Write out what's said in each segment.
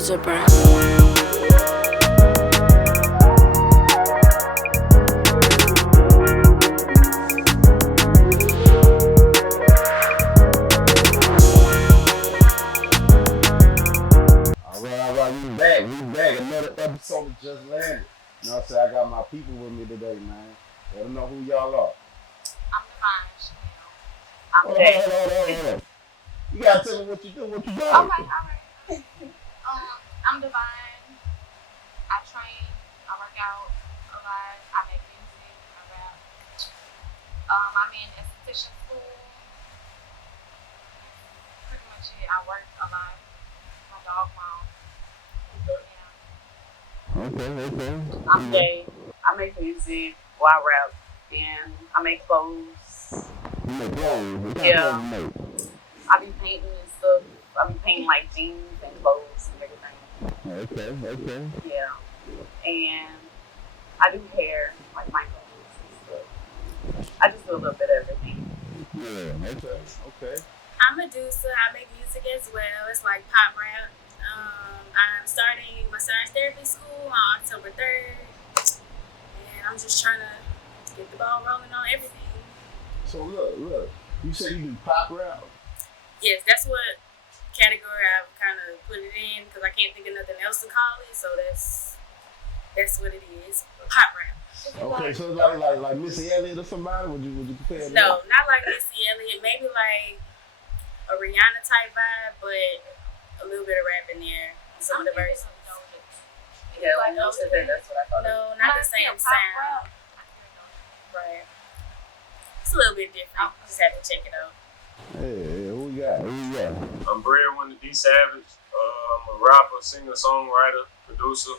Medusa, bro. All right, we back. We back. Another episode of Just Landed. You know what I'm saying? I got my people with me today, man. Let them know who y'all are. I'm Davine Chanel. Hold on. You gotta tell me what you do, what you do. Okay, all right. I'm Davine. I train, I work out a lot, I make music, I rap. I'm in esthetician school. Pretty much it. I work a lot. My dog mom. Okay. I'm Dae. I make music, I rap, and I make clothes. You make clothes. What kind Yeah. of clothes you I be painting and stuff. I be painting like jeans and clothes and everything. Okay. Yeah. And I do hair, like my clothes and stuff. I just do a little bit of everything. Yeah, okay. I'm Medusa. I make music as well. It's like pop rap. I'm starting my science therapy school on October 3rd. And I'm just trying to get the ball rolling on everything. So look. You say you do pop rap? Yes, that's what category I've kind of put it in because I can't think of nothing else to call it. So that's what it is. Pop rap. Okay, so it's like Missy Elliott or somebody? Would you compare it? No, not like Missy Elliott. Maybe like a Rihanna type vibe, but a little bit of rap in there on some of the verses. Yeah, when you said that, that's what I thought. No, not the same sound. Right. It's a little bit different. You just have to check it out. Hey, who you got? I'm Breadwinner D Savage. I'm a rapper, singer, songwriter, producer.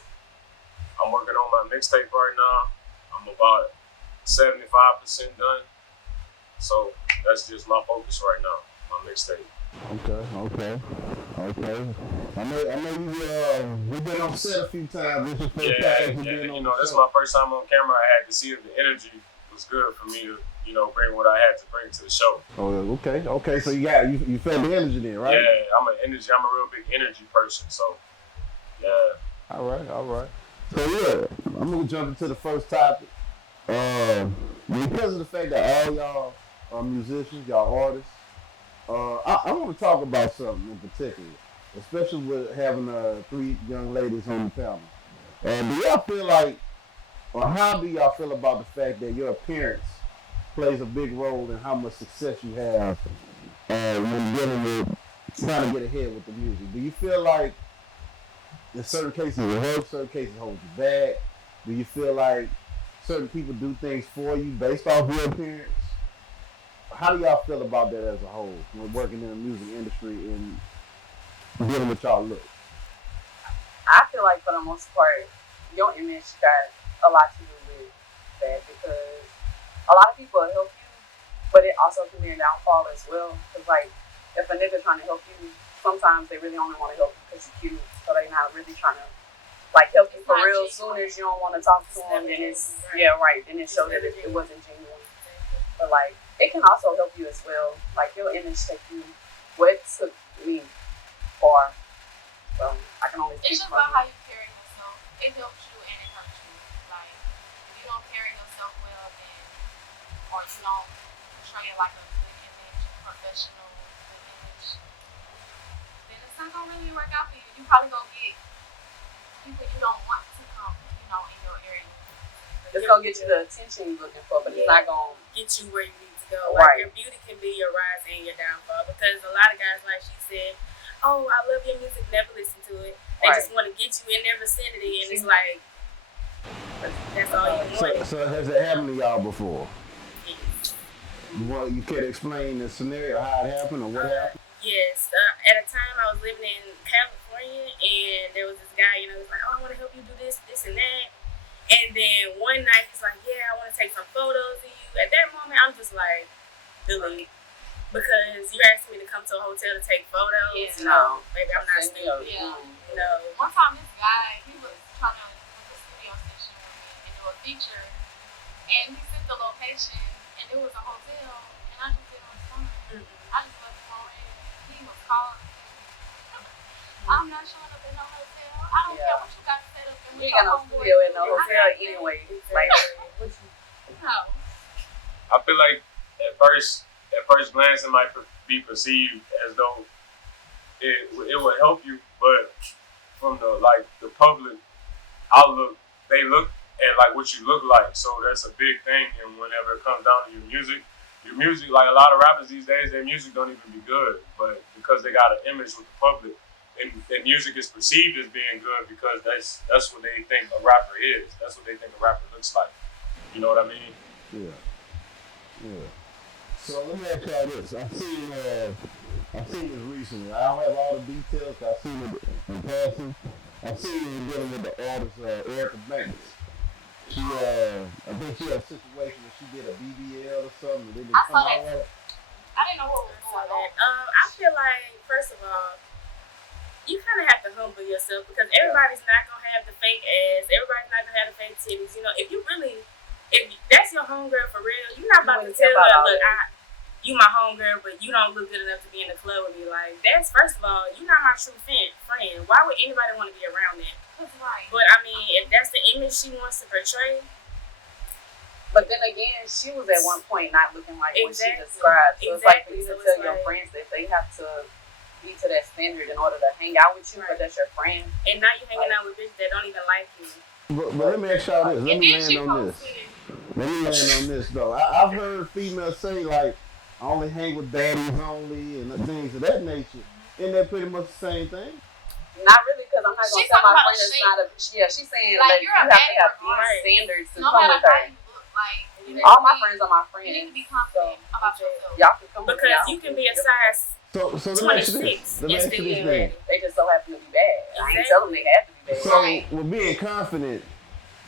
I'm working on my mixtape right now. I'm about 75% done. So that's just my focus right now, my mixtape. Okay. I know we've been on set a few times. This is the first time we've been on this is set. my first time on camera. I had to see if the energy was good for me to, bring what I had to bring to the show. Oh, okay. So you felt the energy then, right? Yeah, I'm a real big energy person. So, yeah. All right. So yeah, I'm gonna jump into the first topic. Because of the fact that all y'all are musicians, y'all artists, I want to talk about something in particular, especially with having 3 young ladies on the panel. Do y'all feel like, or how do y'all feel about the fact that your appearance plays a big role in how much success you have when dealing with trying to get ahead with the music? Do you feel like in certain cases it helps, certain cases hold you back? Do you feel like certain people do things for you based off your appearance? How do y'all feel about that as a whole when working in the music industry and dealing with y'all look? I feel like for the most part, your image got a lot to do with that because a lot of people will help you, but it also can be a downfall as well. Because like, if a nigga trying to help you, sometimes they really only want to help you because you're cute, so they're not really trying to like help you for real. As soon as you don't want to talk to them, then it's then it shows that it wasn't genuine. But like, it can also help you as well. Like your image took you, what took me far. So I can only speak It's just for about me. how you carry yourself. It helps you and it hurts you. Like, if you don't carry yourself well, then, or you don't portray like a good image, professional good image, then it's not gonna really work out for you. You probably gonna get people you don't want to come, in your area. It's gonna get you the attention you're looking for, but it's not gonna get you where you need to go. Right. Like your beauty can be your rise and your downfall because a lot of guys, like she said, oh, I love your music, never listen to it. They just want to get you in their vicinity, and it's like that's all you want. So has it happened to y'all before? Yes. You care to explain the scenario, how it happened, or what happened? Yes. At a time, I was living in California, and there was this guy, he was like, oh, I want to help you do this, this, and that. And then one night, he's like, yeah, I want to take some photos of you. At that moment, I'm just like, delete. Because you asked me to come to a hotel to take photos. Yeah. No, maybe I'm not stupid. Yeah. No. One time, this guy, he was trying to do a studio session with me and do a feature, and he sent the location, and it was a hotel, and I just didn't respond. I just left him on red. He was calling me. I'm not showing up in no hotel. I don't care what you got set up in. You ain't got no studio in no hotel anyway. Like, what you? No. I feel like at first glance, it might be perceived as though it would help you, but from the public outlook, they look at like what you look like. So that's a big thing. And whenever it comes down to your music, like a lot of rappers these days, their music don't even be good, but because they got an image with the public, and their music is perceived as being good because that's what they think a rapper is. That's what they think a rapper looks like. You know what I mean? Yeah. So let me ask y'all this. I've seen this recently. I don't have all the details. I've seen it in passing. I've seen it dealing with the artist Erica Banks. I think she had a situation where she did a BBL or something. And they didn't come out right. I didn't know what was going on. I feel like, first of all, you kind of have to humble yourself because everybody's not gonna have the fake ass. Everybody's not gonna have the fake titties. You know, if that's your homegirl for real, you're not about to tell her, look, you my homegirl, but you don't look good enough to be in the club with me. Like, that's, first of all, you're not my true friend. Why would anybody want to be around that? That's right. But I mean, if that's the image she wants to portray. But then again, she was at one point not looking like what she described. So it's like for you to tell your friends that they have to be to that standard in order to hang out with you, but that's your friend. And now you're hanging out with bitches that don't even like you. But let me ask y'all this. Let me land on this though. I've heard females say like, I only hang with daddies only and things of that nature. Isn't that pretty much the same thing? Not really, because I'm not going to tell my friend it's not a. Yeah, she's saying like you have to have these standards to come with her. All my friends are my friends. You need to be confident about yourself. Y'all can come because you can be a size so 26 and still be ready. They just so happen to be bad. I ain't telling them they have to be bad. So with being confident,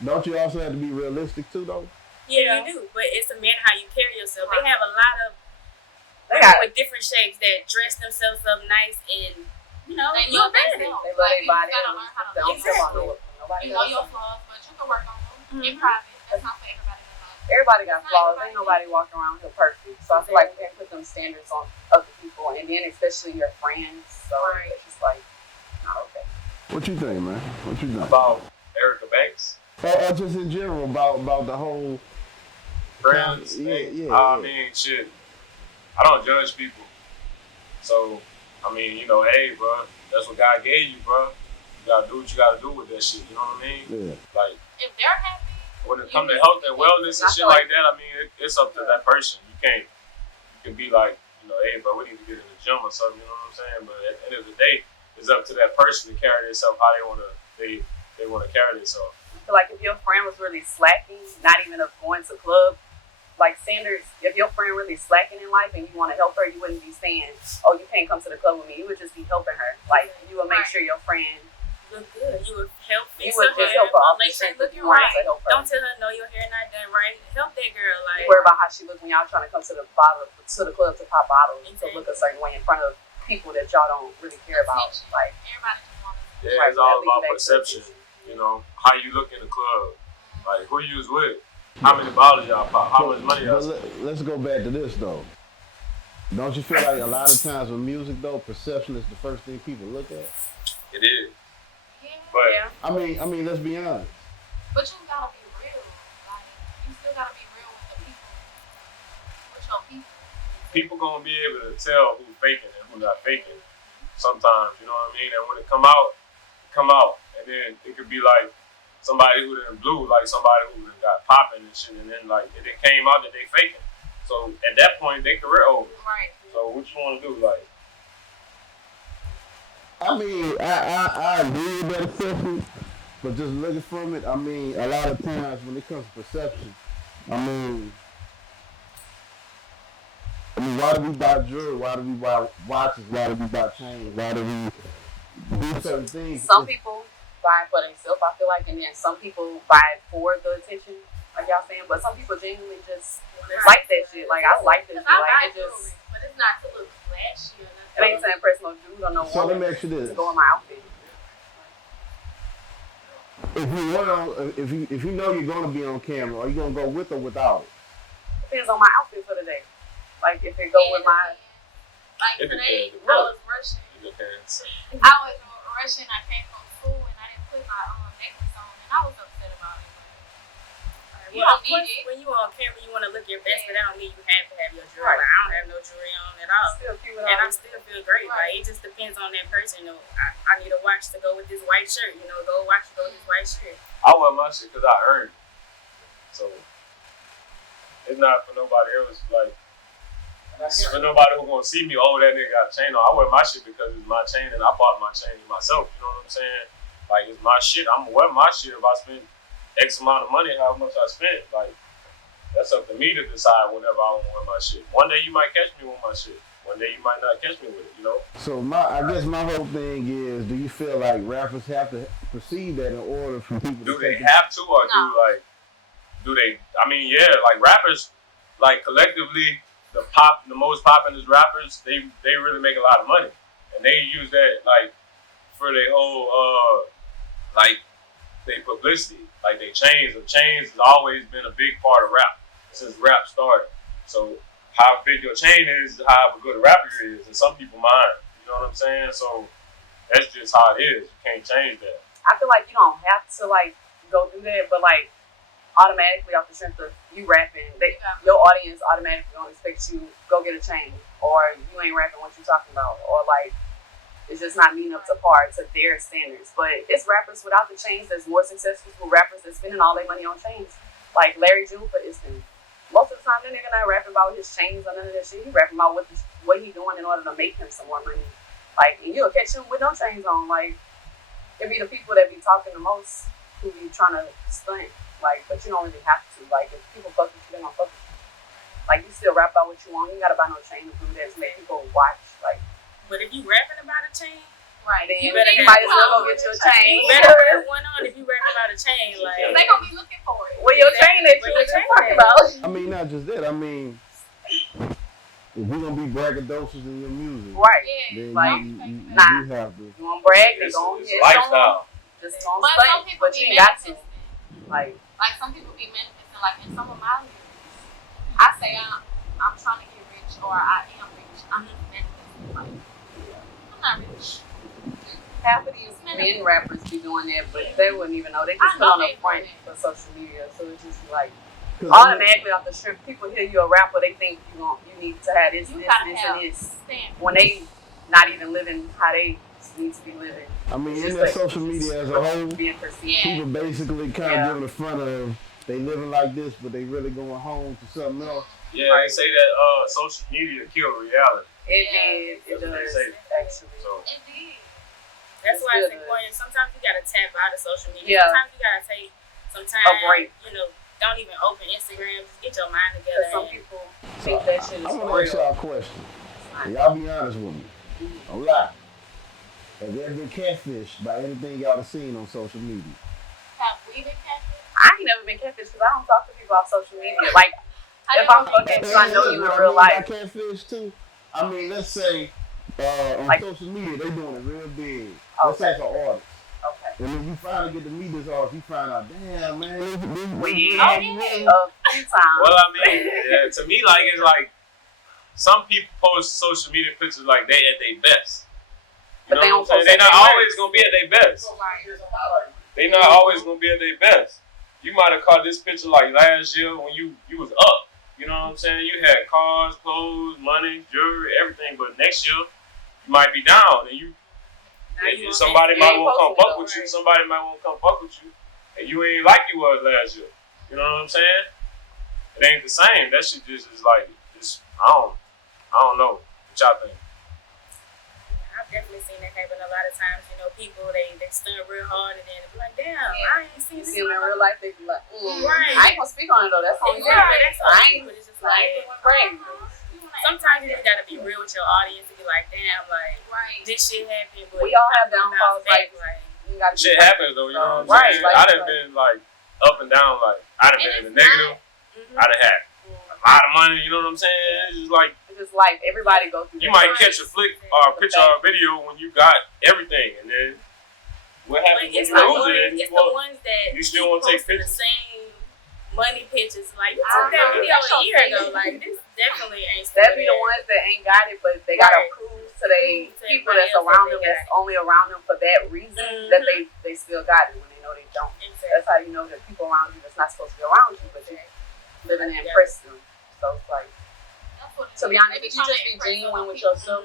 don't you also have to be realistic too, though? Yeah, you do. But it's a man how you carry yourself. They have a lot of with different shapes that dress themselves up nice and they you're bad. They love their body. You gotta learn how to don't feel on it. You know your flaws, but you can work on them in private. That's not for everybody. Everybody got flaws. Ain't nobody walking around here perfect. So I feel like we can put them standards on other people, and then especially your friends. So it's just like not okay. What you think, man? What you think about Erica Banks? Or just in general about the whole friends. Yeah. I mean, shit. I don't judge people. So I mean, hey, bro, that's what God gave you, bro. You gotta do what you gotta do with that shit. You know what I mean? Yeah. Like if they're happy. When it comes to health and wellness and shit like that, I mean, it's up to that person. You can be like, hey, bro, we need to get in the gym or something. You know what I'm saying? But at the end of the day, it's up to that person to carry themselves how they want to carry themselves. I feel like if your friend was really slacking, not even of going to club, like standards, if your friend really slacking in life and you want to help her, you wouldn't be saying, oh, you can't come to the club with me. You would just be helping her. Like, you would make sure your friend look good. You would help fix her hair, make sure looking right. Don't tell her no, your hair not done right. Help that girl. Like, worry about how she looks when y'all trying to come to the club to pop bottles to look a certain way in front of people that y'all don't really care about. Like everybody just wants. Yeah, it's all about perception. How you look in the club, like who you was with, how many bottles y'all pop, how much money y'all spend. Let's go back to this though. Don't you feel like a lot of times with music though, perception is the first thing people look at? It is. But I mean, let's be honest. But you gotta be real. Like, you still gotta be real with the people. With your people. People gonna be able to tell who's faking and who's not faking. Sometimes, you know what I mean? And when it come out. And then it could be like somebody who done blew, like somebody who got popping and shit, and then like it came out that they faking. So at that point, their career over. Right. So what you wanna do, like? I mean, I agree with that assessment, but just looking from it, I mean, a lot of times when it comes to perception, I mean, why do we buy jewelry? Why do we buy watches? Why do we buy chains? Why do we do certain things? Some people buy it for themselves, I feel like, and then some people buy it for the attention, like y'all saying, but some people genuinely just like that shit. Like, I like this shit. Like, it just. But it's not to look flashy or nothing. It ain't saying personal dude or no So let woman me ask you this. to go in my outfit. If you know you're gonna be on camera, are you gonna go with or without it? Depends on my outfit for the day. Like if it go with my like It today, depends. I was rushing. It depends. I was rushing. I came from school and I didn't put my necklace on, and I was upset about it. You Well, don't of course, need it. when you on camera, you want to look your best, but that don't mean you have to have your jewelry. Like, I don't have no jewelry on at all. Still cute And I still feel great. Like, it just depends on that person. You know, I need a watch to go with this white shirt. You know, gold watch to go with this white shirt. I wear my shit because I earned it. So it's not for nobody else. Like, it's for nobody who gonna see me. Oh, that nigga got a chain on. I wear my shit because it's my chain and I bought my chain myself. You know what I'm saying? Like, it's my shit. I'm gonna wear my shit if I spend X amount of money, how much I spent. Like, that's up to me to decide whenever I want to wear my shit. One day you might catch me with my shit. One day you might not catch me with it, you know? So I guess my whole thing is, do you feel like rappers have to perceive that in order for people Do to they take have to, or No. do they, I mean, yeah, like rappers, like collectively, the most popular rappers, they really make a lot of money. And they use that, like, for their whole, like, their publicity. Like, they chains has always been a big part of rap since rap started. So how big your chain is how good a rapper you is, and some people mind. You know what I'm saying? So that's just how it is. You can't change that. I feel like you don't have to like go do that, but like automatically off the strength of you rapping, your audience automatically don't expect you go get a chain, or you ain't rapping what you talking about, or like it's just not meeting up to par to their standards. But it's rappers without the chains that's more successful rappers that's spending all their money on chains. Like Larry June, for instance. Most of the time, that nigga not rapping about his chains or none of that shit. He rapping about what he doing in order to make him some more money. Like, and you'll catch him with no chains on. Like, it be the people that be talking the most who be trying to stunt. Like, but you don't really have to. Like, if people fuck with you, they gonna fuck with you. Like, you still rap about what you want. You gotta buy no chain to do that to make people watch. Like, But if you rapping about a chain, Right. then You you better might have as well one. go get your chain. you better have one on if you rapping about a chain. Like, They gonna be looking for it. Where your chain that you Where your was chain talking at? about. I mean, not just that. I mean, if we're gonna be braggadocious in your music, Right. Yeah. then Like, you nah. do have to. You want to brag, they It's gon' a hit lifestyle. just don't But some stunt, people but be you ain't got to. manifesting. Like, Like some people be manifesting. Like in some of my lyrics, I say I'm trying to get rich, or I am rich. I'm just manifesting. Like I'm not rich. half of these men rappers be doing that, but they wouldn't even know. They just I put know on the they front do for social media, so it's just like 'Cause automatically off the strip. People hear you a rapper, they think you need to have this, You this, gotta this, have and this. stand. When they not even living how they need to be living. I mean, It's in just that like- social media as a whole, being perceived. Yeah. people basically kind Yeah. of giving the front of they living like this, but they really going home to something else. Yeah, they say that social media killed reality. It Yeah. did. It That's what they does say. actually. So It did. that's why it's It's good. important. Sometimes you gotta tap out of social media. Yeah. Sometimes you gotta take some time. A break. You know, don't even open Instagram. Just get your mind together. Because some and- people think that shit is I for want to ask real. y'all a question. And y'all be honest with me. Don't lie. Have you ever been catfished by anything y'all have seen on social media? Have we been catfished? I ain't never been catfished because I don't talk to people off social media. Like, if I'm fucking you, I know you in real life. Catfish too. I mean, let's say on Like- social media they doing it real big. Let's say Okay. it's an artist. Okay. And then you finally get to meet this artist, you find out, damn man, We this- a few times. well, I mean, yeah, to me, like it's like some people post social media pictures like they at their best. You But know they what I'm don't saying? post They at not their always worst. gonna be at their best. Right. They not always gonna be at their best. You might have caught this picture like last year when you was up. You know what I'm saying? You had cars, clothes, money, jewelry, everything. But next year, you might be down, and Now you want somebody that- might ain't want to come posting fuck it, with you. right. Somebody might want to come fuck with you, and you ain't like you was last year. You know what I'm saying? It ain't the same. That shit just is like, just I don't know. What y'all think? I've definitely seen that happen a lot of times. You know, people they stunt real hard and then be like, damn, I ain't seen You this. see them in real life, they be like, Right. I ain't gonna speak on it though. That's on you. Exactly. That's all I I ain't. But it's just I like ain't doing great. sometimes you just gotta be real with your audience and be like, damn, like Right. this shit happened. But We all have I'm gonna downfalls, bounce back, like, You gotta Shit be happens though. You know what I'm Right, saying? like- I done been like up and down. Like I done been in the negative. Mhm. I done had a lot of money. You know what I'm saying? It's just like. It's just like everybody go through. You that. might catch a flick or a picture or a video when you got everything, and then what But happens when it's you the lose ones, it? And it's you the want, ones that you still keep wanna take posting the pictures? same money pictures. Like you I took that know, video that's a your year thing. ago. Like this definitely ain't. That still be there. the ones that ain't got it, but they gotta Right. prove to to they people that's around them, that's only around them for that reason, that they still got it when they know they don't. That's how you know that people around you that's not supposed to be around you, but they're living to impress them. So it's like, to be honest, if you just be genuine with yourself,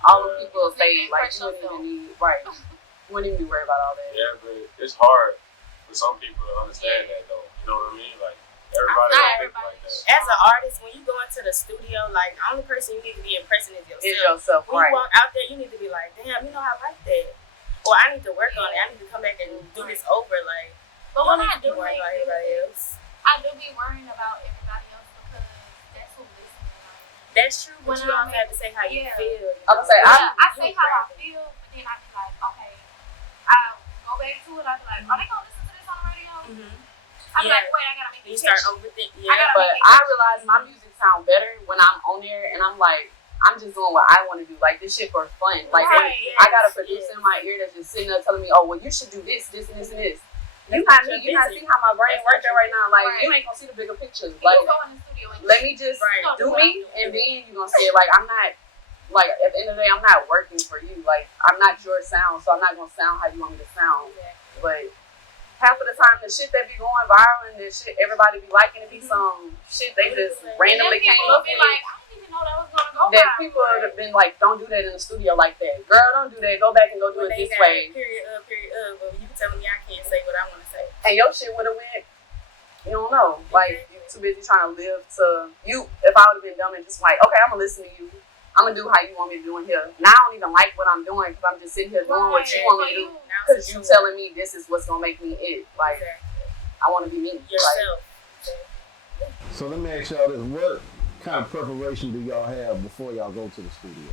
all the people will say, like, you wouldn't even need, right. You wouldn't even be worried about all that. Yeah, but it's hard for some people to understand that, though. You know what I mean? Like, everybody don't think like that. As an artist, when you go into the studio, like, the only person you need to be impressing is yourself. It's yourself, when you walk out there, you need to be like, damn, you know, I like that. Or I need to work on it. I need to come back and do this over. Like, but when I do work like everybody else. I do be worrying about everybody else because that's who listening. That's true, but you also have to say how you feel. I'm gonna say, I say how I feel, but then I be like, okay, I go back to it. I be like, are they gonna listen to this on the radio? I'm like, wait, I gotta make you it start catchy. overthinking. Yeah, but I realize my music sound better when I'm on there and I'm like, I'm just doing what I want to do. Like, this shit for fun. Like, I got a producer in my ear that's just sitting there telling me, oh, well, you should do this, this, and this, and this. You not me. You not see how my brain works right now. Like, you ain't gonna see the bigger picture. Like, let me just do me, and then you gonna say it. Like, I'm not, like, at the end of the day, I'm not working for you. Like, I'm not your sound, so I'm not gonna sound how you want me to sound. But half of the time, the shit that be going viral and the shit everybody be liking, it be some shit they just randomly came up with. Like, I didn't even know that was gonna go that viral. people have been like, don't do that in the studio like that. Girl, don't do that. Go back and go do it this way. Period of. But you telling me I can't say what I want to say. And your shit would have went, you don't know. Like, you too busy trying to live to you. If I would have been dumb and just like, okay, I'm going to listen to you. I'm going to do how you want me to do in here. Now I don't even like what I'm doing because I'm just sitting here doing what you want me to do. Because you telling me this is what's going to make me it. Like, I want to be me. Yourself. Like, So let me ask y'all this. What kind of preparation do y'all have before y'all go to the studio?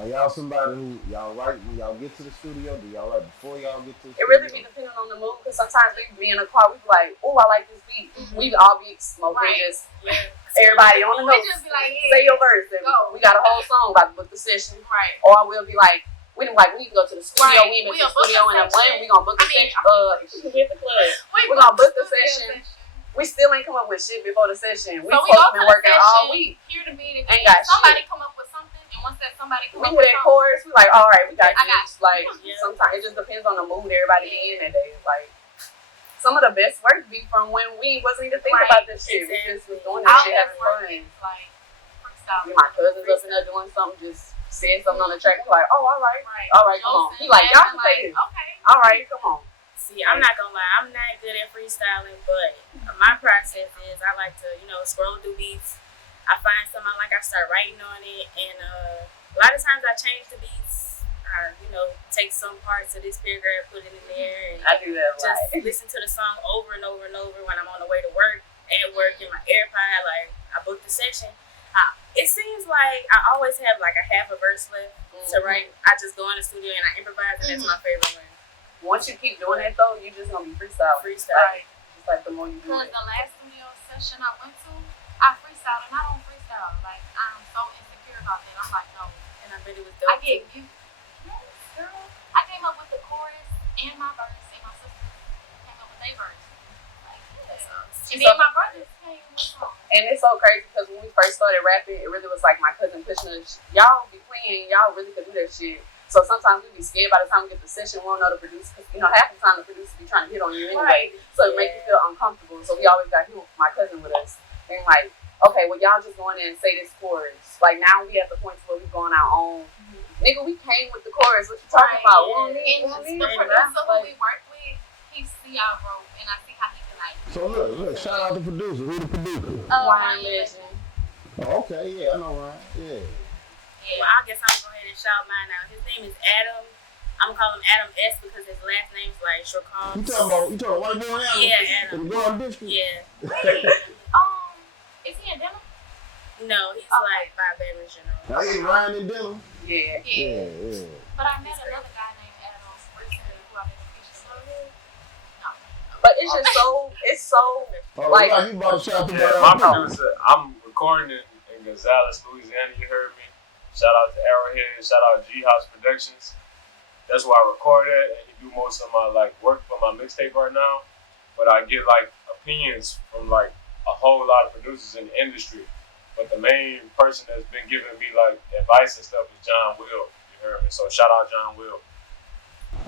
Are y'all somebody who y'all write when y'all get to the studio? Do y'all write before y'all get to the studio? it really be depending on the mood because sometimes we be in a car, we be like, oh, I like this beat. We all be smoking, just everybody on the notes. Just be like, say your verse. And we got a whole song about to book the session. Or we'll be like, we can go to the studio. We ain't been to the studio in a month. We gonna book the session. Hit the club. We gonna book the session. We still ain't come up with shit before the session. We supposed to been working all week. Ain't got somebody shit. come up with something, and once that somebody come We up with hit that something, chorus. We like, all right, we got I got this. Like, sometimes it just depends on the mood everybody be in that day. Like, some of the best work be from when we wasn't even thinking about this shit. We just was doing this shit, having fun. Like, freestyle. My cousins up in there doing something, just saying something on the track. Like, oh, all right, come on. He like, y'all can say this. Okay. All right, come on. See, I'm not gonna lie, I'm not good at freestyling, but my process is I like to, scroll through beats. I find something I like, I start writing on it, and a lot of times I change the beats. I, take some parts of this paragraph, put it in there, and I do that just listen to the song over and over and over when I'm on the way to work, at work, in my AirPod. Like, I booked the session. It seems like I always have like a half a verse left to write. I just go in the studio and I improvise, and that's my favorite one. Once you keep doing that though, you just gonna be freestyling. Right. It's like the more you do Because it. the last studio session I went to, I freestyled and I don't freestyle. Like, I'm so insecure about that. I'm like, no. And I bet it was dope. I get you. Yes, girl. I came up with the chorus and my verse, and my sister came up with their verse. Like, and then my brothers came with songs. And it's so crazy because when we first started rapping, it really was like my cousin pushing us. Y'all be playing, y'all really could do that shit. So sometimes we be scared by the time we get the session, we don't know the producer. Because, half the time the producer be trying to hit on you anyway. So it make you feel uncomfortable. So we always got my cousin with us. And like, okay, well, y'all just go in there and say this chorus. Like, now we at the point where we going our own. Nigga, we came with the chorus. What you talking about? And the producer who we work with, he see our growth, and I see how he can like. So look, shout out the producer. Who the producer? Ryan Legend. Oh, okay, yeah, I know Ryan. Yeah. Well, I guess I'm going to go ahead and shout mine out. His name is Adam. I'm calling him Adam S because his last name's like Shorcon. You talking about white boy Adam? Yeah, Adam. In the Garden District? Yeah. Is he in Denver? No, he's like by Beverly General. I ain't Ryan in Denver. Yeah. But I met another guy named Adam recently who I've been featured. But it's just so like you about to shout to my producer, I'm recording in Gonzales, Louisiana. You heard me. Shout out to Arrowhead. Shout out to G House Productions. That's where I record at, and he do most of my work for my mixtape right now. But I get opinions from a whole lot of producers in the industry. But the main person that's been giving me like advice and stuff is John Will. You heard me? So shout out John Will.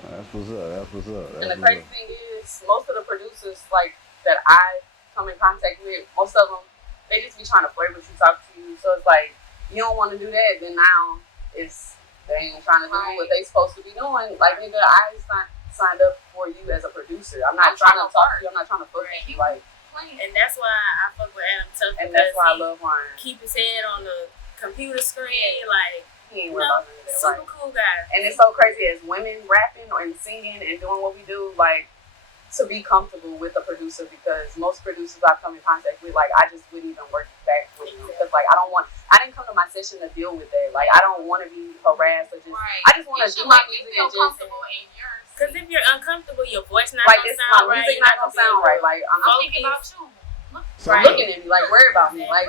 That's what's up. That's what's up. And the crazy thing is, most of the producers like that I come in contact with, most of them, they just be trying to flirt with you, talk to you. So it's like, you don't want to do that, then now they ain't trying to do what they supposed to be doing. Like, nigga, I signed up for you as a producer. I'm not trying to talk to you. I'm not trying to fuck with you. Like, and that's why I fuck with Adam Tuck. And that's why I love Ryan. Keep his head on the computer screen, like, he ain't worried about none of that. super cool guy. And it's so crazy as women rapping and singing and doing what we do, like, to be comfortable with a producer, because most producers I come in contact with, like, I just wouldn't even work back with them because, like, I didn't come to my session to deal with that. Like, I don't want to be harassed or just, I just want to do my music and just. Because if you're uncomfortable, your voice not like, gonna sound right. My music not gonna sound right. Like, I'm thinking about you. So looking at me, like, worry about me. Like,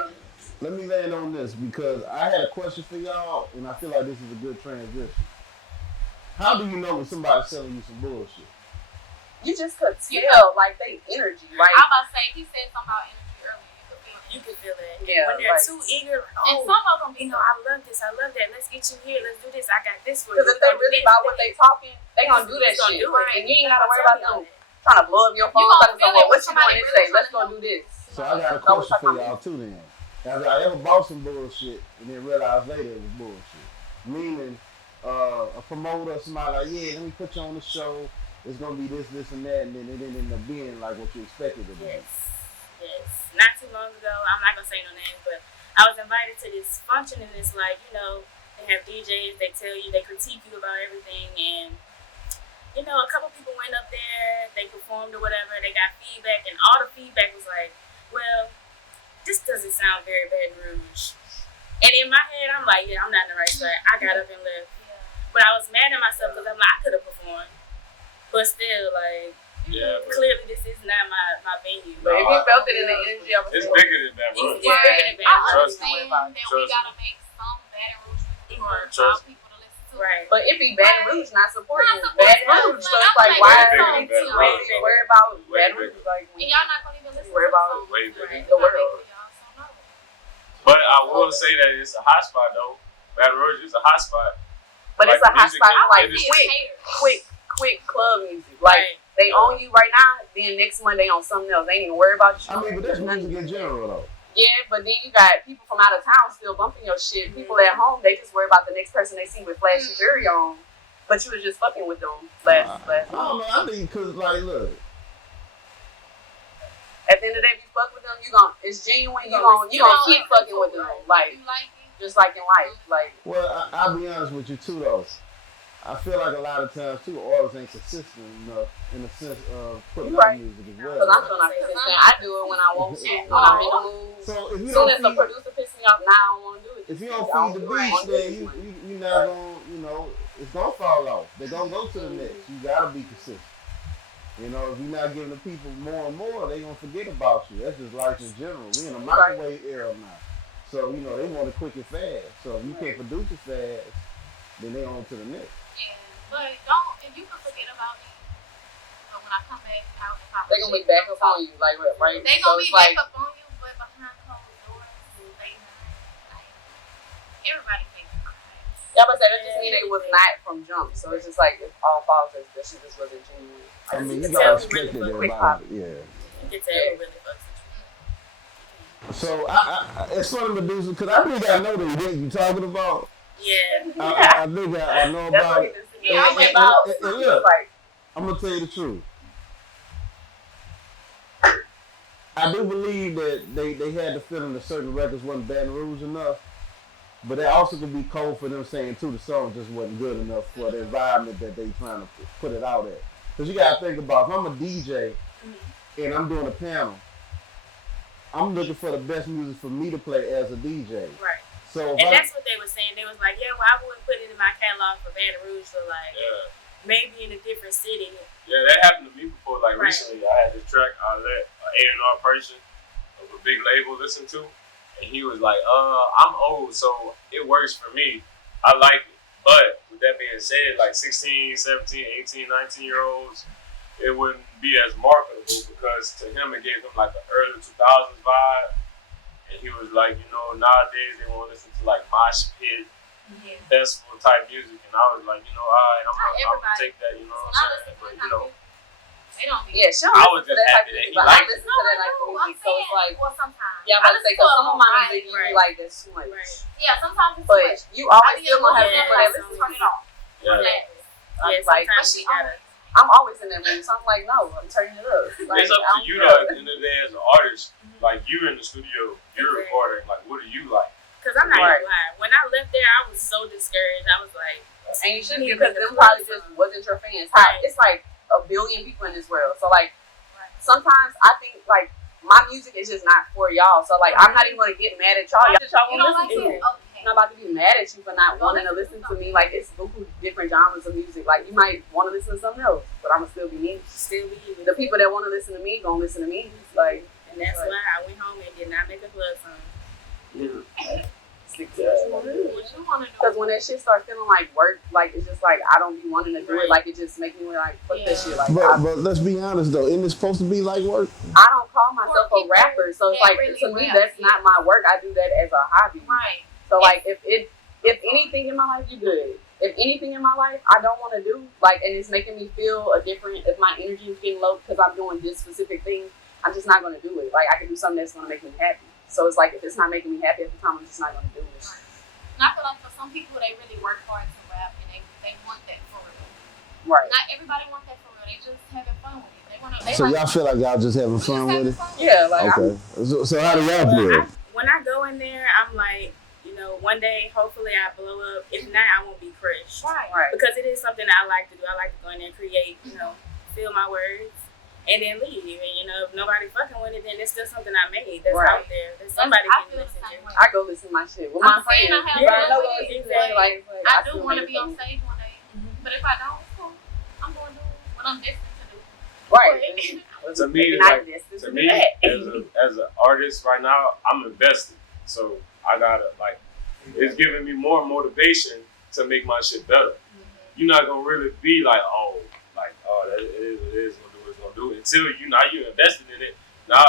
let me land on this because I had a question for y'all, and I feel like this is a good transition. How do you know when somebody's selling you some bullshit? You just could tell, like, they energy, right? I'm about to say, he said something about energy earlier. You can feel it. Yeah, when they're like, too eager, and some of them, you know, I love this, I love that. Let's get you here. Let's do this. I got this for you. Because if they really about what they talking, they gonna do that shit. And you ain't gotta worry about them trying to blow up your phone. Talking about what you doing this day? Let's go do this. So I got a question for y'all too then. Have I ever bought some bullshit and then realized later it was bullshit? Meaning, a promoter, somebody like, yeah, let me put you on the show. It's gonna be this, this, and that, and then it didn't end up being like what you expected it to be. Yes. Not too long ago, I'm not gonna say no names, but I was invited to this function, and it's like, you know, they have DJs, they tell you, they critique you about everything, and you know, a couple people went up there, they performed or whatever, they got feedback, and all the feedback was like, well, this doesn't sound very Baton Rouge. And in my head, I'm like, yeah, I'm not in the right spot. I got up and left. Yeah. But I was mad at myself because I'm like, I could have performed. But still, like, clearly this is not my venue. But if you felt it in the energy of it's bigger than Baton Rouge. It's bigger than Baton I Rouge. understand that we gotta make some Baton Rouge people for Trust our people to listen to. Right. But it be Baton Rouge not supporting Not Baton supporting. Rouge. So it's like, why Way bigger than Baton Rouge. is worry about Way Baton bigger. Rouge? Like, And y'all not gonna even listen worry to about the song. Way bigger. Right. The world. But I will say that it's a hot spot though. Baton Rouge is a hot spot. But it's a hot music spot, and like industry. quick club music. Like, they own you right now, then next month they on something else. They ain't even worry about you. I mean, but that's music in general though. Yeah, but then you got people from out of town still bumping your shit. People at home, they just worry about the next person they see with flashy jewelry on. But you was just fucking with them last I don't know. I think because, like, look. At the end of the day, if you fuck with them, it's genuine. You gonna keep fucking with them, like just like in life, like. Well, I'll be honest with you too, though. I feel like a lot of times too, artists ain't consistent enough in the sense of putting out music as well. Because I'm still not consistent. I do it when I want to, when I'm in the mood. So if you as soon as the producer pisses me off, now I don't want to do it. If you don't feed the beast, then you're not gonna, you know, it's gonna fall off. They're gonna go to the next. You gotta be consistent. You know, if you're not giving the people more and more, they're gonna forget about you. That's just life in general. We're in a microwave era now. So, you know, they want it quick and fast. So if you can't produce it fast, then they're on to the next. Yeah, but if you can forget about me, but when I come back out, they're gonna be back up on you, like, right? They're gonna be back up on you, but behind closed doors, everybody thinks. Yeah, but that just mean they was not from jump. So it's just like it all falls as that shit just wasn't genuine. I mean, you gotta respect it, everybody. Yeah. You can tell it really fucks with you. So it's funny, Medusa, because I think I know the event you talking about. Yeah. I think I know about it. Yeah, And look, I'm gonna tell you the truth. I do believe that they had the feeling that certain records wasn't Baton Rouge enough, but that also could be cold for them saying too the song just wasn't good enough for the environment that they trying to put it out at. Because you gotta think about, if I'm a DJ and I'm doing a panel, I'm looking for the best music for me to play as a DJ. Right. So and that's what they were saying. They was like, yeah, well, I wouldn't put it in my catalog for Baton Rouge, but like maybe in a different city. Yeah, that happened to me before. Like recently, I had this track I let an A&R person of a big label listen to, and he was like, I'm old, so it works for me. I like it. But with that being said, like 16, 17, 18, 19-year-olds, it wouldn't be as marketable because to him it gave him like an early 2000s vibe. And he was like, nowadays they want to listen to like mosh pit, festival type music, and I was like, all right, I'm gonna take that, you know what I'm saying? But they don't be. Yeah, she don't I listen was to just that type happy of that he music, but I liked listen to that type of music, so it's like, well, sometimes. yeah, I'm about to say, because some of my music you be like, that's too much. Right. Yeah, sometimes it's But too much. you always still gonna have yeah, people that Like, listen turn to it off. Yeah. Yeah, like, sometimes you gotta. I'm always in that mood, so I'm like, no, I'm turning it up. Like, It's up to you though. At the end of the day, as an artist, like you're in the studio, you're recording. Like, what do you like? Because I'm not Right. gonna lie. When I left there, I was so discouraged. I was like, and you shouldn't be, because them probably just wasn't your fans. It's like a billion people in this world, so like sometimes I think like my music is just not for y'all. So like I'm not even gonna get mad at y'all. Y'all You don't won't like listen to it? it. Okay. I'm not about to be mad at you for not wanting to listen to me. Like it's different genres of music. Like you might want to listen to something else, but I'm gonna still be me. The people that want to listen to me gonna listen to me. Like, and that's why I went home and did not make a club song. Stick to it. What you want to do? Because when that shit starts feeling like work, like it's just like I don't be wanting to do it. Like it just makes me like fuck that shit. Like But let's be honest though, isn't it supposed to be like work? I don't call myself a rapper, so it's like really to me rap, that's not my work. I do that as a hobby. Right. So like if anything in my life, you good. If anything in my life I don't want to do, like, and it's making me feel a different, if my energy is getting low because I'm doing this specific thing, I'm just not gonna do it. Like I can do something that's gonna make me happy. So it's like if it's not making me happy at the time, I'm just not gonna do it. And I feel like for some people, they really work hard to rap and they want that for real. Right. Not everybody wants that for real. They just having fun with it. They want to. So y'all feel like y'all just having fun with it? Yeah. Like Okay. So how do y'all feel? When I go in there, I'm like, one day, hopefully I blow up. If not, I won't be crushed. Right. Because it is something I like to do. I like to go in there and create, feel my words, and then leave. And, if nobody fucking with it, then it's still something I made that's out there that somebody I can feel the listen same to. way. I go listen to my shit with my friends. I have Yeah, fun I with it. like, I do still want to make be on fun. stage one day, but if I don't, cool. I'm going to do what I'm destined to do. Right. To me, as an artist right now, I'm invested. So I gotta it's giving me more motivation to make my shit better. You're not gonna really be like, that it is gonna do what it's gonna do until you're invested in it. Now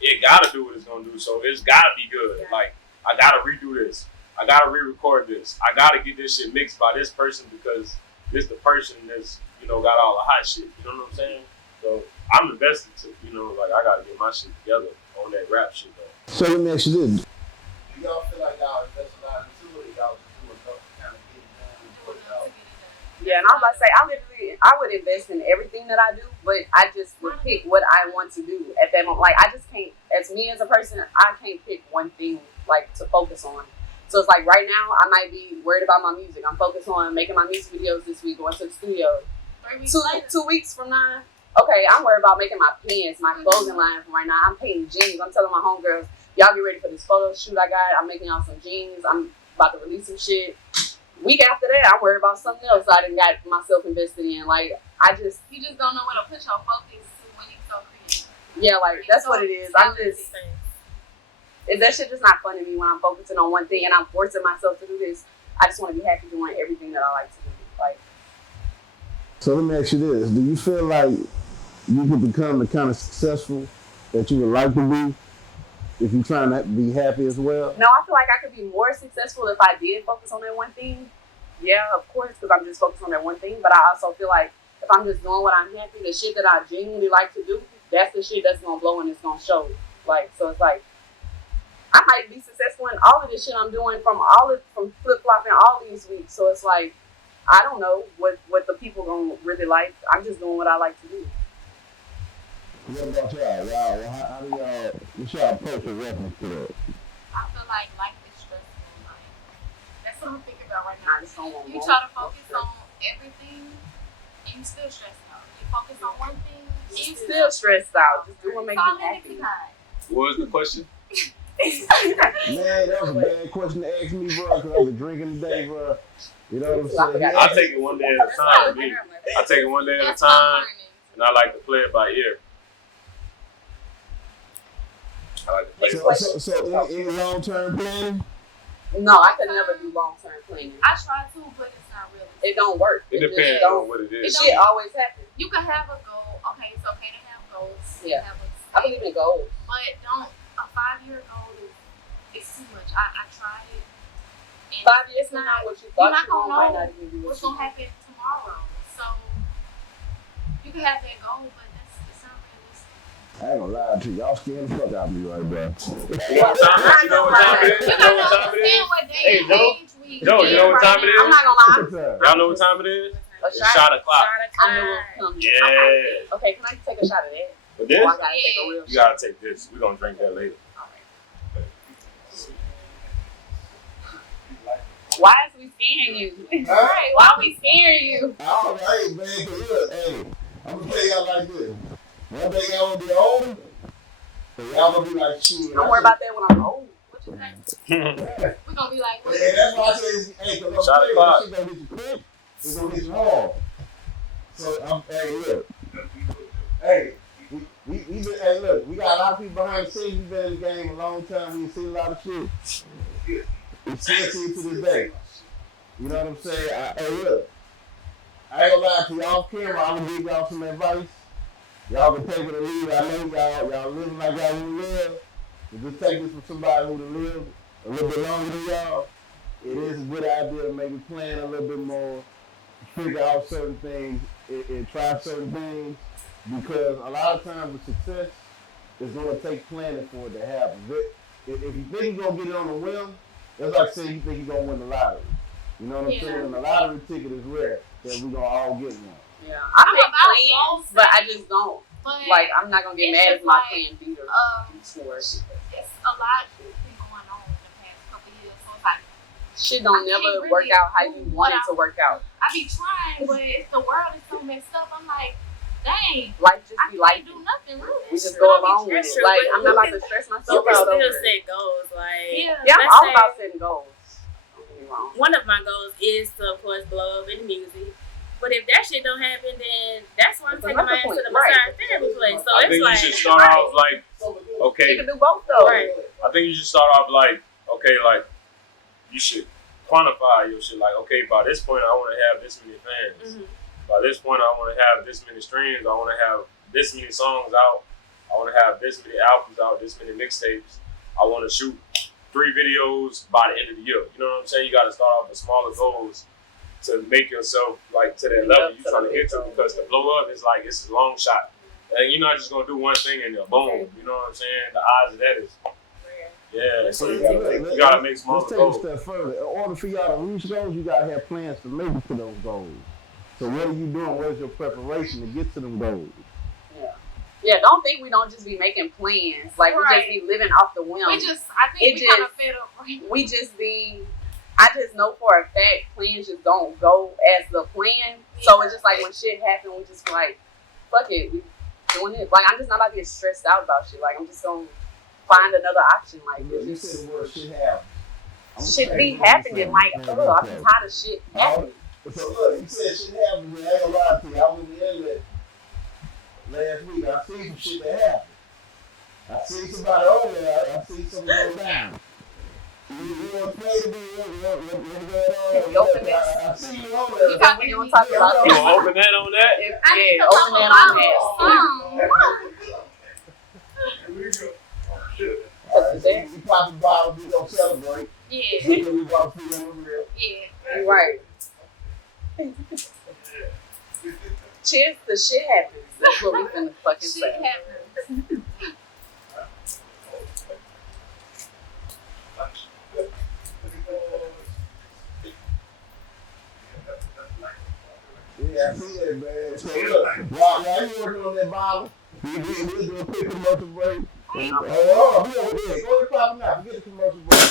it gotta do what it's gonna do. So it's gotta be good. Yeah. Like I gotta redo this. I gotta re-record this. I gotta get this shit mixed by this person because this the person that's got all the hot shit. You know what I'm saying? So I'm invested to I gotta get my shit together on that rap shit though. So let me ask you this. Do y'all feel like y'all invest a lot into it? Y'all just do enough to kind of get it done and put it out? Yeah, and I was about to say, I would invest in everything that I do, but I just would pick what I want to do at that moment. Like, I just can't, as me as a person, I can't pick one thing, to focus on. So it's like right now, I might be worried about my music. I'm focused on making my music videos this week, going to the studio. 3 weeks 2 weeks from now, okay, I'm worried about making my pants, my clothing line from right now. I'm painting jeans. I'm telling my homegirls, y'all get ready for this photo shoot I got. I'm making y'all some jeans. I'm about to release some shit. Week after that, I'm worried about something else I done got myself invested in. Like, You just don't know where to put your focus to when you're so creative. yeah, like, that's what it is. That shit just not fun to me when I'm focusing on one thing and I'm forcing myself to do this. I just want to be happy doing everything that I like to do. Like, So let me ask you this. Do you feel like you could become the kind of successful that you would like to be if you're trying to be happy as well? no, I feel like I could be more successful if I did focus on that one thing. Yeah, of course, because I'm just focused on that one thing. But I also feel like if I'm just doing what I'm happy, the shit that I genuinely like to do, that's the shit that's going to blow and it's going to show. Like, so it's like, I might be successful in all of this shit I'm doing from flip-flopping all these weeks. So it's like, I don't know what the people going to really like. I'm just doing what I like to do. What about y'all? How do y'all, what's y'all approach or reference to that? I feel like life is stressful. Like, that's what I'm thinking about right I now. just don't want You more. try to focus on everything, and you still stressed out. You focus on one thing, and you Still stressed out. Just do what makes It's all me happy. anything. What was the question? Man, that was a bad question to ask me, bro, because I've been drinking today, bro. You know what I'm saying? I take it one day at a time. Me. I take it one day at a That's what I'm time, learning. and I like to play it by ear. I like to play it by ear. So any long-term planning? No, I could never do long-term planning. I try to, but it's not really. It don't work. It just depends don't. on what it The is. shit always happens. You can have a goal. Okay, it's okay to have goals. Yeah. Have a I believe in goals. but don't a 5-year goal is too much. I tried it. And 5 years it's from not- now, what you you're thought not you gonna might know not even be what's what gonna happen tomorrow. So you can have that goal, but it's not realistic. I ain't gonna lie to you. Y'all scaring the fuck out of me right now. You know what time it is? You You know gotta what time it understand is? what day Hey, and Joe. age we Joe, you know in what right time it now. I'm not gonna lie. Good time. Y'all know what time it is? A It's shot. shot o'clock. I knew it was coming. Yeah. Okay, can I take a shot of that? But this, Or I gotta take a real you shot. gotta take this. We're gonna drink that later. Why is we scaring you? Right, Why we scaring you? All right, man. Look, hey, I'm gonna tell y'all like this. One day y'all gonna be older, so y'all gonna be like, shit. Don't worry about that when I'm old. What you think? We're gonna be like, Hey, that's why I say, hey, cause I'm Shot telling you, o'clock. this shit gonna hit you quick. It's gonna hit you hard. So, hey, look. Hey, we been, hey, look, we got a lot of people behind the scenes. We've been in the game a long time. We've seen a lot of shit. We still see it to this day. You know what I'm saying? Hey, look. I ain't gonna lie to you. Off camera, I'm gonna give y'all some advice. Y'all can take it or leave it. I know y'all living like y'all want to live. But just take this from somebody who done lived a little bit longer than y'all. It is a good idea to maybe plan a little bit more, figure out certain things, and try certain things. Because a lot of times with success, it's going to take planning for it to happen. If you think you're going to get it on a whim, that's like saying you think you're going to win the lottery. You know what I'm saying? And the lottery ticket is rare that we're going to all get one. Yeah, I I'm make about plans, goals, but I just don't. but Like, I'm not gonna get it's mad just if my like, plan beat or before. it's a lot been going on in the past couple years, so it's like Shit don't I can't never really work out how you do want it what to work out. I be trying, but if the world is so messed up, I'm like, dang, Life just I be can't like do nothing really. we just True. go along with That's it. true, Like, but I'm not you about can- to stress You myself can out over still it. set goals. Like, Yeah, I'm let's all say about setting goals. Don't get me wrong. one of my goals is to, of course, blow up in music. But if that shit don't happen, then that's why I'm That's taking my another ass to point, the right. massage therapy place. So I it's think like, you should start off like, You okay, can do both though. Right. I think you should start off like, okay, like, you should quantify your shit. Like, okay, by this point, I want to have this many fans. Mhm. By this point, I want to have this many streams. I want to have this many songs out. I want to have this many albums out, this many mixtapes. I want to shoot 3 videos by the end of the year. You know what I'm saying? You got to start off with smaller goals to make yourself like to that level you're trying to get to. Because to blow up is like it's a long shot. And you're not just gonna do one thing and boom. You know what I'm saying? The odds of that is yeah. So you gotta make smaller Let's take goals. a step further. In order for y'all to reach goals, you gotta have plans to make it to those goals. So what are you doing? What is your preparation to get to them goals? Yeah, don't think we don't just be making plans. Like, we just be living off the whim. I think we kind of fed up right now. We just be, I just know for a fact plans just don't go as the plan. So it's just like when shit happens, we just be like, fuck it, we doing it. Like, I'm just not about to get stressed out about shit. Like, I'm just gonna find another option. Like, Look, you it's said just, the word shit happens. shit be happening. Like, I'm tired of shit happening. So look, you said shit happens, but I ain't gonna lie to you. I was in the internet last week. I seen some shit that happened. I seen somebody over there. I seen something go down. You want to play to be You open this? I seen you over there. We gonna talk about You this. gonna open that on that? Yeah, open that on that. We popping bottles, we gonna celebrate. Yeah, We bought food on the grill. yeah. You're right. Cheers to shit happens. That's what we finna fucking Shit say. happens. Yeah, I see that, man. So look, while you working on that bottle, we'll do a quick commercial break. Oh, be over there. Go ahead, pop it out. Forget the commercial break.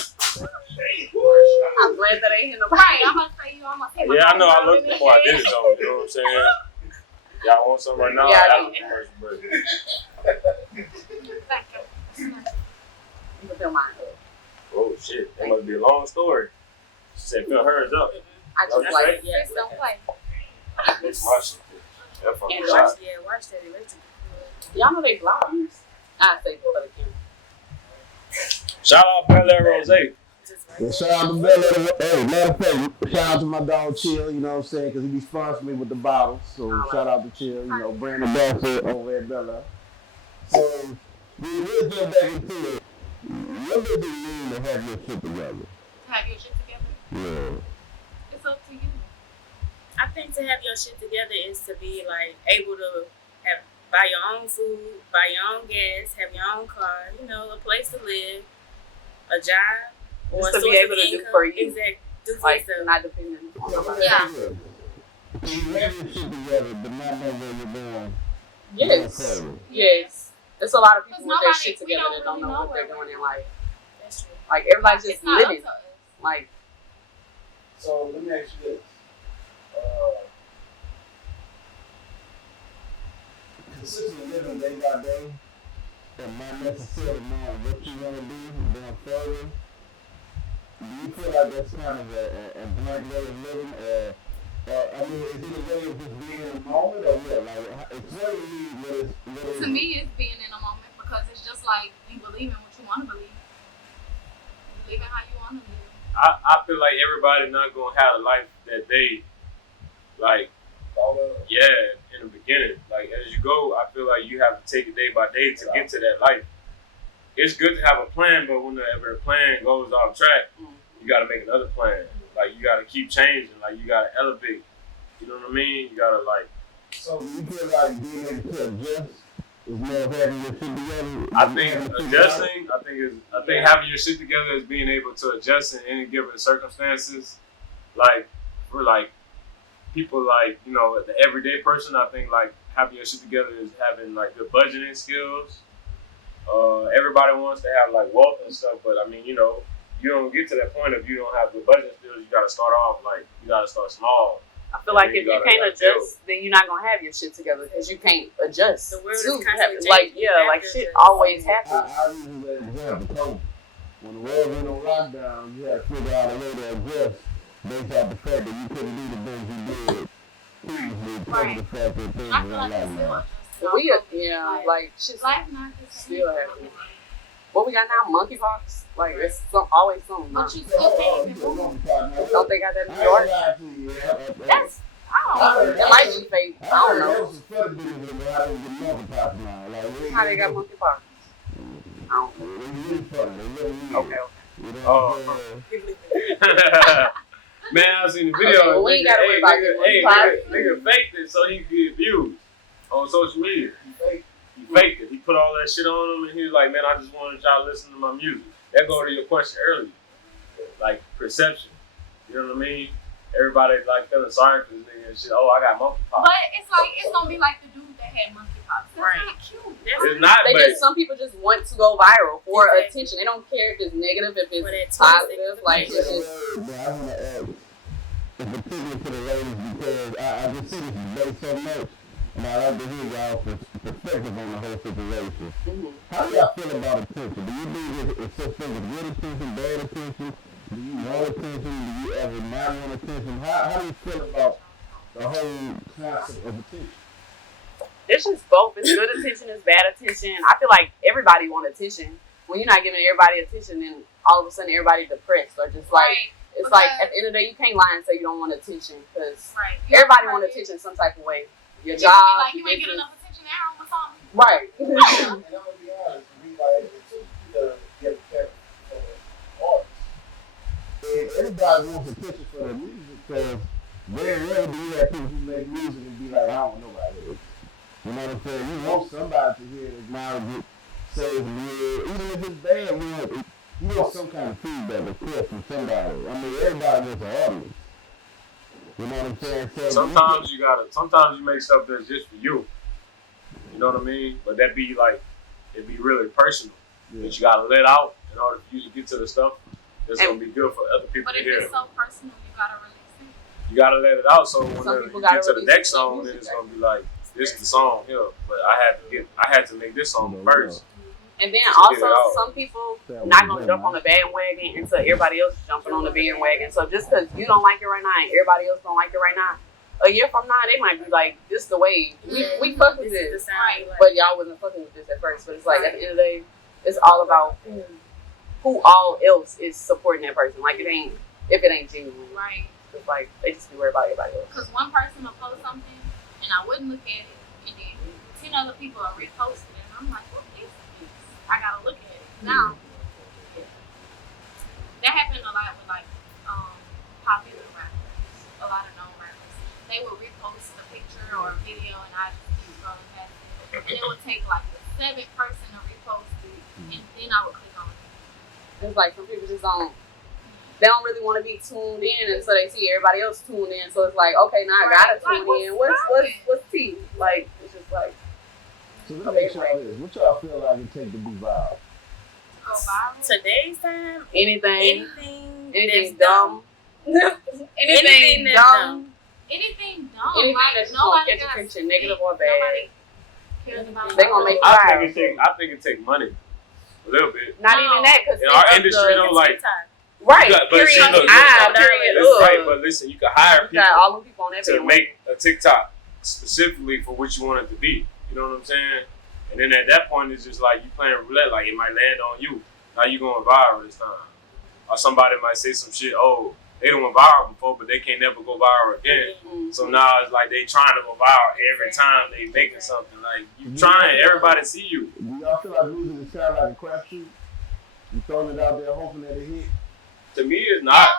I'm glad that ain't here nobody. Right, I'm gonna say you almost hit my Yeah, I know. I phone looked in the before I head. did it though. You know what I'm saying? Y'all want some right now? Yeah, I I do. have a commercial break. Thank you. You can fill mine up. Oh shit, that must be a long story. She said fill hers up. I just That's like right. Yeah. Please don't play. That's my shit. That fucking And shot. watch that electric. y'all know they bloggers. I say for the camera. Shout out Bel Air Rose. Yeah, shout out to Bella. Hey, matter of fact, shout out to my dog Chill, you know what I'm saying, because he be sponsoring me with the bottles. So shout out to Chill, you know, brand ambassador over at Bella. So we will get back into it. What did it mean to have your shit together? Have your shit together? Yeah. It's up to you. I think to have your shit together is to be like able to buy your own food, buy your own gas, have your own car, you know, a place to live, a job, or Just a to be source able of to income. do for you. Exactly. Do for Like, yourself. not dependent on nobody. Yeah. So you have your shit together, but not know where you're going. Yes. Yes. There's a lot of people with their shit we together that don't really know what they're where doing in life. That's true. Like, everybody's just it's not living. up to us. Like, So let me ask you this. Consistent living day by day and not necessarily knowing what you want to do going further. Do you feel like that's kind of a blank way of living? I mean, is it a way of just being in the moment or what? Like, explain to me what is To me, it's being in a moment because it's just like you believe in what you want to believe. You live in how you want to live. I feel like everybody not gonna have a life that they like. Yeah, in the beginning, like as you go, I feel like you have to take it day by day to get to that life. It's good to have a plan, but whenever a plan goes off track, you got to make another plan. Like you got to keep changing. Like you got to elevate. You know what I mean? You got to like. So you feel like being able to adjust is more of having your shit together? I think adjusting. I think having your shit together is being able to adjust in any given circumstances. Like we're like. People like, you know, the everyday person, I think like having your shit together is having like good budgeting skills. Everybody wants to have like wealth and stuff, but I mean, you know, you don't get to that point if you don't have good budgeting skills. You got to start off like, you got to start small. I feel like if you can't adjust, then you're not going to have your shit together because you can't adjust. The world is to constantly like, changing. yeah, like shit always happens. I usually let example COVID. When the world went on lockdown, you had to figure out a way to adjust based off the fact that you couldn't do the things you did previously because of the fact that things I were feel on like it's still lockdown. adjusting. Like shit's Life not the same. still happening. What we got now? Monkeypox? Like, it's always something. But you still can't even move. Don't they got that in New York? That's, I don't know. It might be fake. I don't know. know. How they got monkeypox? I don't know. Okay. Man, I seen the video. Okay, well, we ain't gotta worry about nigga faked it so he could get views on social media. He faked it. He put all that shit on him, and he was like, "Man, I just wanted y'all to listen to my music." That go to your question earlier, like perception. You know what I mean? Everybody like feeling sorry for this nigga and shit. Oh, I got monkeypox. But it's like, it's gonna be like the dude that had monkeypox. That's Right. not cute. It's not, but Some people just want to go viral for attention. They don't care if it's negative, if it's positive. Like, it's just. But I want to add a particular to the ladies because I just see this debate so much, and I like to hear y'all's perspective on the whole situation. How do y'all feel about attention? Do you believe it's such thing as good attention, bad attention? Do you want attention? Do you ever not want attention? How do you feel about the whole concept of attention? It's just both. It's good attention, it's bad attention. I feel like everybody wants attention. When you're not giving everybody attention, then all of a sudden everybody's depressed or just like, it's Because- like at the end of the day, you can't lie and say you don't want attention because Right. everybody wants attention some type of way. Your You job, be like, you your ain't get business. enough attention now or something. Right. And I'm gonna be honest, we like it took you to get kept artists. And everybody wants attention for their music because very rarely do you have people who make music and be like, I don't know about this. You know what I'm saying? You want somebody to hear it, acknowledge it, say it's real. Even if it's bad, you want some kind of feedback, of course, from somebody. I mean, everybody wants an audience. You know what I'm saying? So sometimes you make stuff that's just for you. You know what I mean? But that be like, it be really personal. Yeah. That you gotta let out in order for you to get to the stuff that's gonna be good for other people But to if hear. it's so personal, you gotta release it. You gotta let it out so Some when people you gotta get to the release next their song, then music, it's gonna be like, this is the song here. But I had to make this song first. And then To also, get it out. some people not gonna jump on the bandwagon until everybody else is jumping on the bandwagon. So just because you don't like it right now and everybody else don't like it right now, a year from now they might be like, "This the way we fuck with This is the this," sound. but y'all wasn't fucking with this at first. But it's like at the end of the day, it's all about who all else is supporting that person. Like it ain't if it ain't genuine. Right. It's like they just be worried about everybody else. Because one person will post something and I wouldn't look at it, and then 10 other people will repost it, and I'm like, what is this? I gotta look at it now. like popular rappers, a lot of known rappers. They would repost a picture or a video, and I just keep scrolling past it, and it would take like the seventh person to repost it, and then I would click on it. It's like some people just don't. They don't really want to be tuned in, and so they see everybody else tuned in. So it's like, okay, now I gotta tune in. What's T? Like, it's just like. So let me ask y'all this: what y'all feel like it take to be viral? Go viral. Today's time, Anything anything dumb. Anything that's dumb. Anything dumb. Anything Like, that's just gonna nobody catch got attention, negative or nobody bad. cares about They gonna make it I viral. think it take money, a little bit. Not No. even that, because In our industry, though, like right. you got, but Period. see, look, Period. right, but listen, you can hire You got people all them people on that to bandwagon. make a TikTok specifically for what you want it to be. You know what I'm saying? And then at that point, it's just like you playing roulette. Like it might land on you. Now you going viral this time, or somebody might say some shit. Oh, they done went viral before, but they can't never go viral again. Mm-hmm. So now it's like they trying to go viral every time they making something. Like you trying, everybody see you. Do y'all feel like music is kind of like a crapshoot? You throwing it out there hoping that it hit? To me, it's not.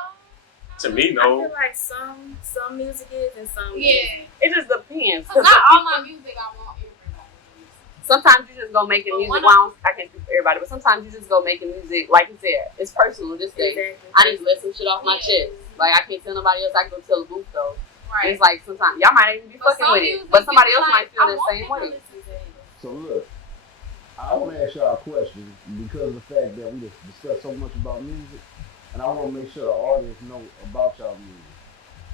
To me, I no. feel like some music is and some Yeah. It just depends. Cause not all my music I want everybody to listen. Sometimes you just go making But music. one Well, I can't speak for everybody, but sometimes you just go making music. Like you said, it's personal. Just say, Exactly. I need to let some shit off my Yeah. chest. Like I can't tell nobody else. I can go tell the booth though. And Right. it's like sometimes y'all might even be But fucking some with it, music but somebody you else like, might feel I the want same people to way. listen to it. So look, I want to ask y'all a question because of the fact that we just discussed so much about music, and I want to make sure the audience know about y'all music.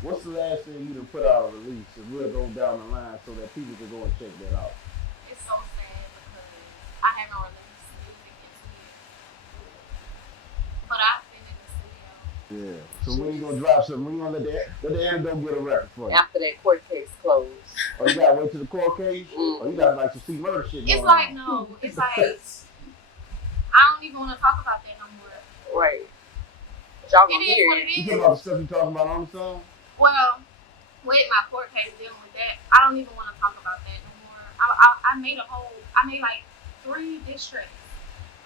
What's the last thing you done put out a release, and we'll go down the line so that people can go and check that out? It's so sad because I haven't released music in 2 years. But I've been in the studio. Yeah. So when you gonna drop something? When you gonna let the antidote get a record for you? After that court case closed. Or you gotta wait till the court case? Mm. Or you got like some C murder shit going It's like, on? no, it's like, I don't even want to talk about that no more. Right. But y'all It gonna is hear what it. it You is. talking about the stuff you talking about on the song? Well, with my court case dealing with that, I don't even want to talk about that no more. I made like 3 diss tracks.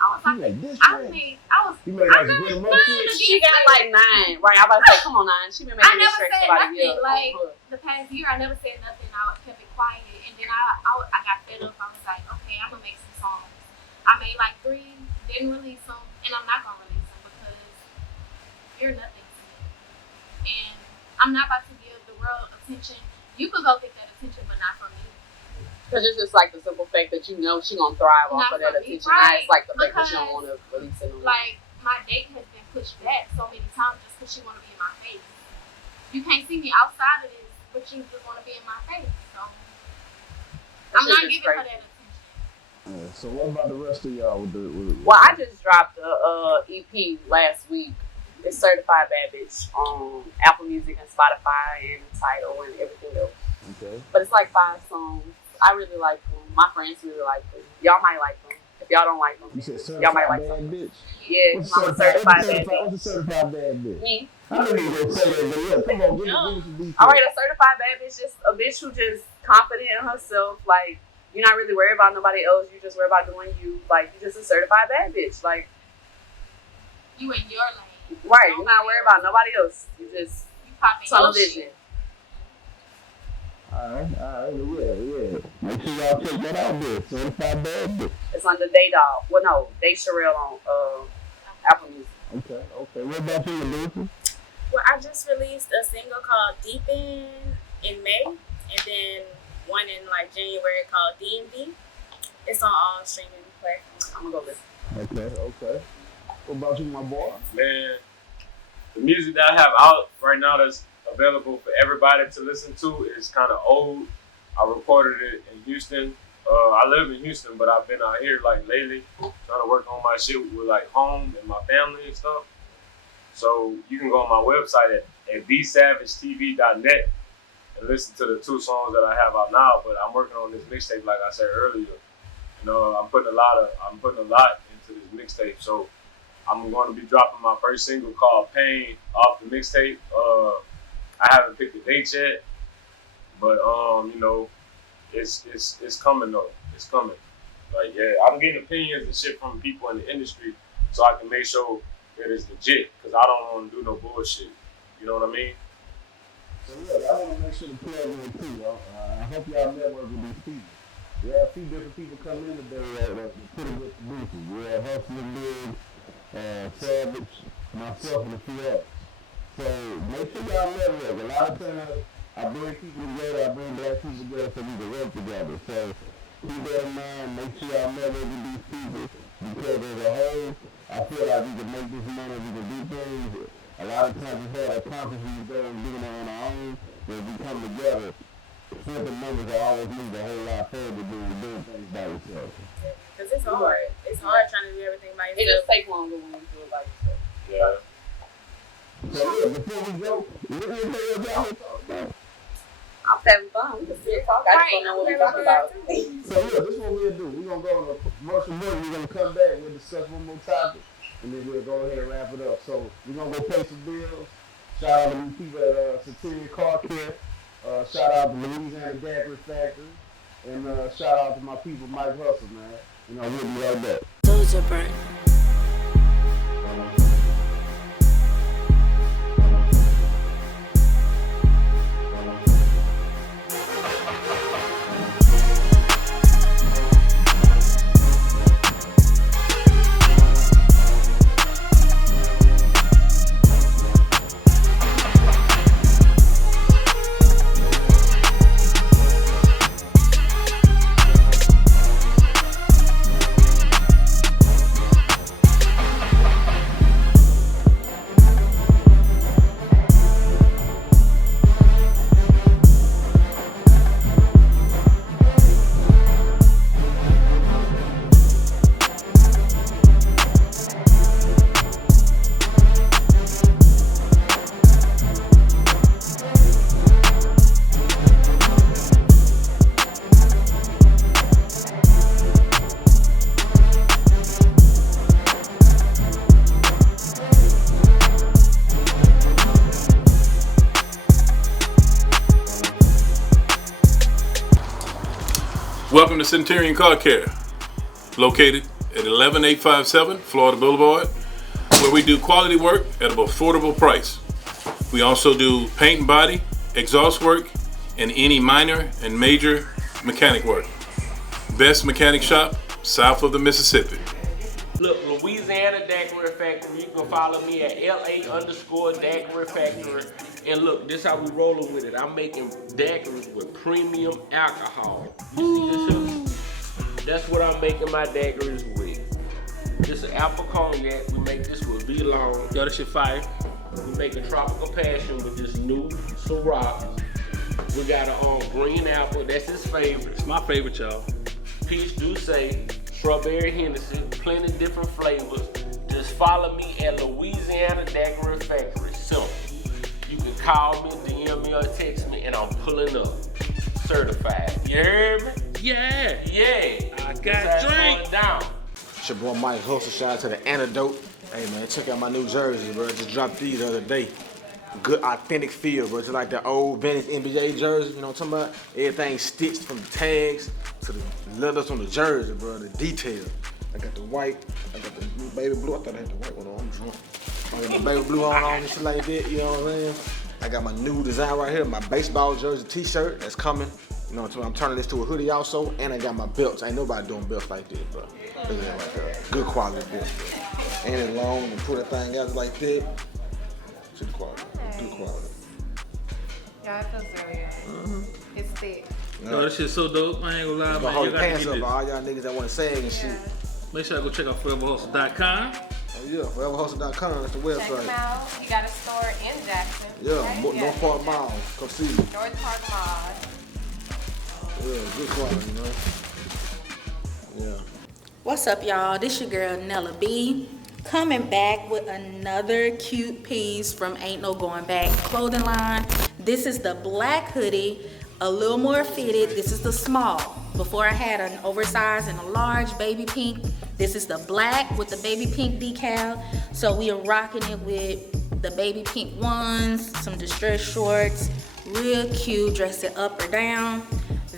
I was You like, made this I track. was You made like some good enough shit. She got like 9. Right. I'm about to say, come on, 9. She been making I this never track said for about a nothing. year. Like the past year, I never said nothing. I kept it quiet, and then I got fed up. I was like, okay, I'm gonna make some songs. I made like 3, didn't release them, and I'm not gonna release them because you're nothing to me. And I'm not about to give the world attention. You could go get that attention, but not from me. Because it's just like the simple fact that you know she gonna thrive off Not of that for me, attention. Now it's like the fact that because, she don't want to release it. Like my date has been pushed back so many times just because she want to be in my face. You can't see me outside of this, but you just want to be in my face. So I'm not giving her that attention. Yeah, so what about the rest of y'all with the Well, I just dropped a EP last week. It's Certified Bad Bitch on Apple Music and Spotify and Tidal and everything else. Okay. But it's like 5 songs. I really like them. My friends really like them. Y'all might like them. If y'all don't like them, You said y'all might certified like bad them. bitch? Yeah, What's I'm a certified bad bitch. What's a certified bad bitch? Me. I know you gonna say that, but yeah, come on, give me some details. All right, a certified bad bitch, just a bitch who just confident in herself. Like, you're not really worried about nobody else. You just worry about doing you. Like, you're just a certified bad bitch. Like, You in your lane. right, you're not worried about nobody else. You just You popping your tunnel vision. shit. Alright, yeah. Make sure y'all check that out there. Certified bad bitch. It's under Dae Charel on Apple Music. Okay. What about you, Medusa? Well, I just released a single called Deep in May, and then one in like January called D&D. It's on all streaming platforms. I'm gonna go listen. Okay. What about you, my boy? Man, the music that I have out right now that's available for everybody to listen to is kind of old. I recorded it in Houston. I live in Houston, but I've been out here like lately trying to work on my shit with like home and my family and stuff. So you can go on my website at thesavagetv.net and listen to the 2 songs that I have out now. But I'm working on this mixtape, like I said earlier. You know, I'm putting a lot into this mixtape. So I'm going to be dropping my first single called Pain off the mixtape. I haven't picked a date yet, but you know, it's coming though. It's coming. Like, yeah, I'm getting opinions and shit from people in the industry, so I can make sure that is legit, because I don't want to do no bullshit. You know what I mean? So look, I want to make sure to plug in too. I hope y'all network with these people. We have a few different people come in today that pretty good producers. We have Hustler Big, Savage, myself, and a few others. So make sure y'all network. A lot of times I bring people together, I bring black people together so we can work together. So keep that in mind. Make sure y'all network with these people because as a whole, I feel like we can make this money, we can do things. A lot of times we have accomplish when we go and doing it on our own, but if we come together, simple numbers are always move a whole lot further than doing things by yourself. Because it's hard. It's hard trying to do everything by It yourself. just takes longer when you do it by yourself. Yeah. So yeah, before we go, what do you think y'all talk about? I'm having fun. We can still talk. I just don't know what we're talking about. So yeah, this is what we'll do. We're gonna go on a commercial break. We're gonna come back. We'll discuss one more topic, and then we'll go ahead and wrap it up. So we're gonna go pay some bills. Shout out to the people at Centurion Car Care. Shout out to Louisiana Daiquiri Factory, and shout out to my people, Mike Hustle, man. You know, we'll be right back. Those are burnt. Welcome to Centurion Car Care, located at 11857 Florida Boulevard, where we do quality work at an affordable price. We also do paint and body, exhaust work, and any minor and major mechanic work. Best mechanic shop south of the Mississippi. Look, Louisiana Daiquiri Factory. You can follow me at LA_Daiquiri Factory. And look, this how we rolling with it. I'm making daiquiris with premium alcohol. You see this here? That's what I'm making my daiquiris with. This is apple cognac. We make this with V-Long. Yo, this shit fire. We make a tropical passion with this new Ciroc. We got a green apple. That's his favorite. It's my favorite, y'all. Peach Douce, strawberry Hennessy, plenty of different flavors. Just follow me at Louisiana Daiquiri Factory. Simple. You can call me, DM me, or text me, and I'm pulling up. Certified. You heard me? Yeah. Yeah. I got drink. Down. It's your boy Mike Hustle. Shout out to the Antidote. Hey man, check out my new jerseys, bro. Just dropped these the other day. Good authentic feel, bro. Just like the old Venice NBA jersey, you know what I'm talking about? Everything stitched from the tags to the leathers on the jersey, bro. The detail. I got the white, I got the baby blue. I thought I had the white one on. I'm drunk. I got my baby blue on and shit like that, you know what I'm saying? I got my new design right here, my baseball jersey t-shirt that's coming. You know what I'm talking about? I'm turning this to a hoodie also, and I got my belts. Ain't nobody doing belts like this, bro. Look at that right there. Good quality belt, bro. And it long and put a thing out like that. Good quality. Good quality. Yeah, it feels very good. It's thick. Yo, this shit's so dope. I ain't gonna lie, Gonna man. hold You your gotta pants get up, this. all y'all niggas that wanna sag and shit. Make sure I go check out foreverhustle.com. Oh yeah, foreverhustle.com, that's the Check them website. out. You got a store in Jackson. Yeah, right? North Park Mall. Come see me. George Park Mall. Yeah, good quality, man. Yeah. What's up, y'all? This your girl Nella B, coming back with another cute piece from Ain't No Going Back clothing line. This is the black hoodie, a little more fitted. This is the small. Before I had an oversized and a large baby pink. This is the black with the baby pink decal. So we are rocking it with the baby pink ones, some distressed shorts, real cute, dress it up or down.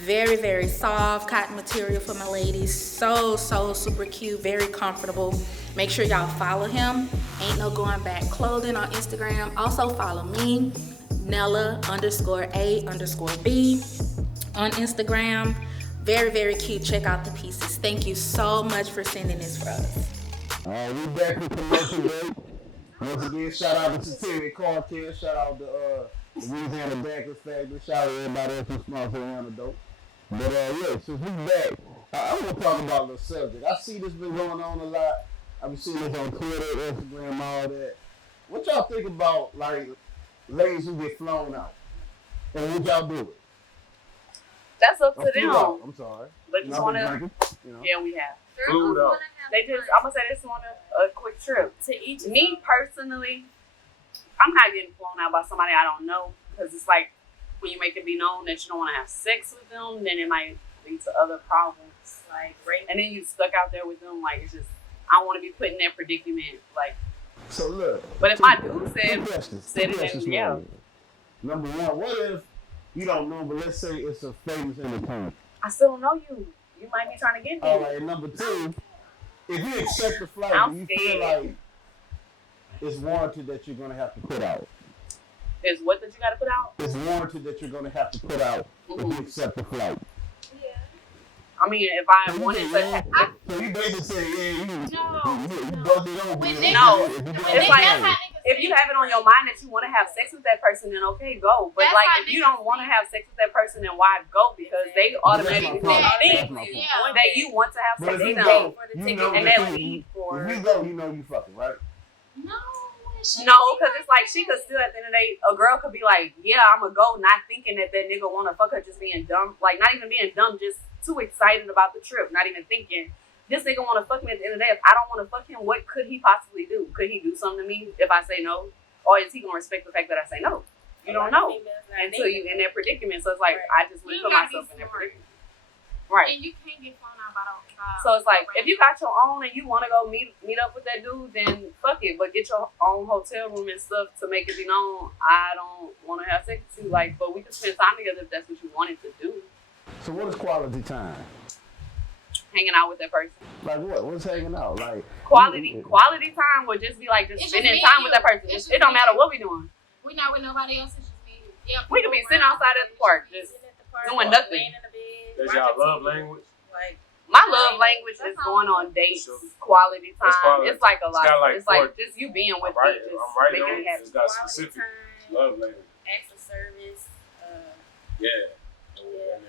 Very, very soft cotton material for my ladies. So super cute, very comfortable. Make sure y'all follow him. Ain't No Going Back Clothing on Instagram. Also follow me, Nella_A_B on Instagram. Very, very cute. Check out the pieces. Thank you so much for sending this for us. We back with commercial break. Once again, shout out to Centurion Car Care. Shout out to Louisiana Dagger Factory. Shout out to everybody else who's sponsoring Antidote. But yeah, since we back, I want to talk about the subject. I see this been going on a lot. I've been seeing this on Twitter, Instagram, all that. What y'all think about like ladies who get flown out? And would y'all do it? That's up to them. I'm sorry. But just want to, yeah, we have. Flew out. They just, I'm going to say they just want a quick trip. To each Me personally, I'm not getting flown out by somebody I don't know, because it's like when you make it be known that you don't want to have sex with them, then it might lead to other problems. like rape. And then you stuck out there with them, like, it's just, I don't want to be put in that predicament. Like, so look. but if my dude said it, then yeah. Number one, what if you don't know, but let's say it's a famous entertainer? I still don't know you. You might be trying to get me. All right, number two, if you accept the flight, do you feel like it's warranted that you're going to have to put out? Is what that you got to put out? It's warranted that you're going to have to put out if you accept the flight. Yeah. I mean, if I wanted to... So you basically say, yeah, you buzzed it over. No, it's like, if you have it on your mind that you want to have sex with that person, then okay, go. But That's like, how if you don't want to have sex with that person, then why go? Because they automatically think that you want to have sex with them. And that lead for... If you go, you know you fucking, right? No, because it's like she could still, at the end of the day, a girl could be like, yeah, I'm going to go, not thinking that that nigga want to fuck her, just being dumb. Like, not even being dumb, just too excited about the trip, not even thinking, this nigga want to fuck me. At the end of the day, if I don't want to fuck him, what could he possibly do? Could he do something to me if I say no? Or is he going to respect the fact that I say no? You don't know until you in that predicament. So it's like, I just wouldn't put myself in that predicament. Right. And you can't get flown out by so it's like, if you got your own and you want to go meet up with that dude, then fuck it. But get your own hotel room and stuff to make it be known, I don't want to have sex with you. Like, but we can spend time together if that's what you wanted to do. So what is quality time? Hanging out with that person. Like what? What's hanging out? Like quality time would just be like just spending time with that person. It don't matter what we doing. We not with nobody else. It's just me. Yeah, we could be sitting outside at the park, just doing nothing. That's y'all love language? Like, my love language is going on dates, quality time. It's like a lot. It's like just you being with me. I'm right on. It's got specific love language. Acts of service. Yeah.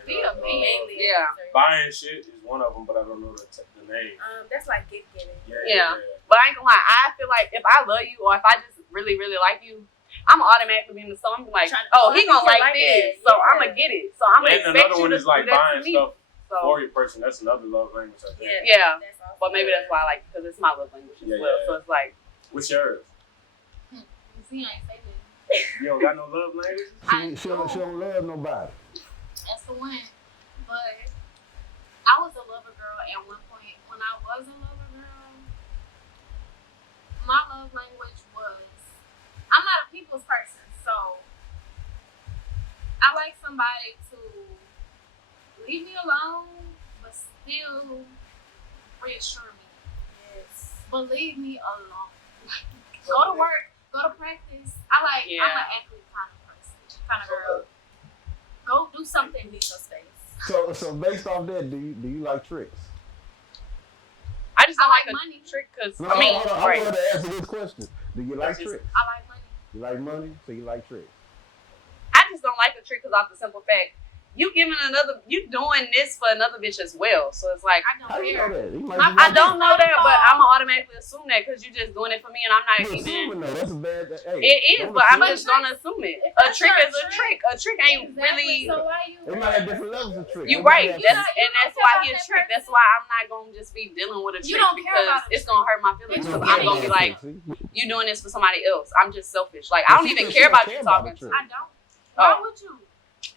Yeah. Buying shit is one of them, but I don't know the name. That's like gift giving. Yeah. But I ain't gonna lie. I feel like if I love you or if I just really, really like you, I'm automatically being the song. I'm like, oh, he gonna like this, so I'm gonna get it. So I'm gonna expect you to do that buying to me. stuff for your person. That's another love language, I think. Yeah. But maybe that's why I like it, because it's my love language as well. So it's like, what's yours? See, I ain't say that. You don't got no love language? She don't love nobody. That's the one. But I was a lover girl at one point. When I was a lover girl, my love language was, I'm not a people's person, so I like somebody to leave me alone, but still reassure me. Yes. But leave me alone. Go to work, go to practice. I'm an athlete kind of person, kind of girl. Go do something, need your space. So based off that, do you like tricks? I just don't like money. Trick because I want to answer this question. Do you like tricks? I like money. You like money, so you like tricks. I just don't like the trick because off the simple fact, you doing this for another bitch as well. So it's like, I don't How do you care. know that? I don't know that, but I'm gonna automatically assume that because you're just doing it for me and I'm not even. Assuming though, that's a bad. Hey, it is, but I'm just assume gonna assume it. A trick is a trick. A trick ain't really. So why you? They might have different levels of tricks. You're right. That's why he a trick. That's why I'm not gonna just be dealing with a trick because it's gonna hurt my feelings. Because I'm gonna be like, you doing this for somebody else. I'm just selfish. Like I don't even care about you talking to. I don't. Why would you?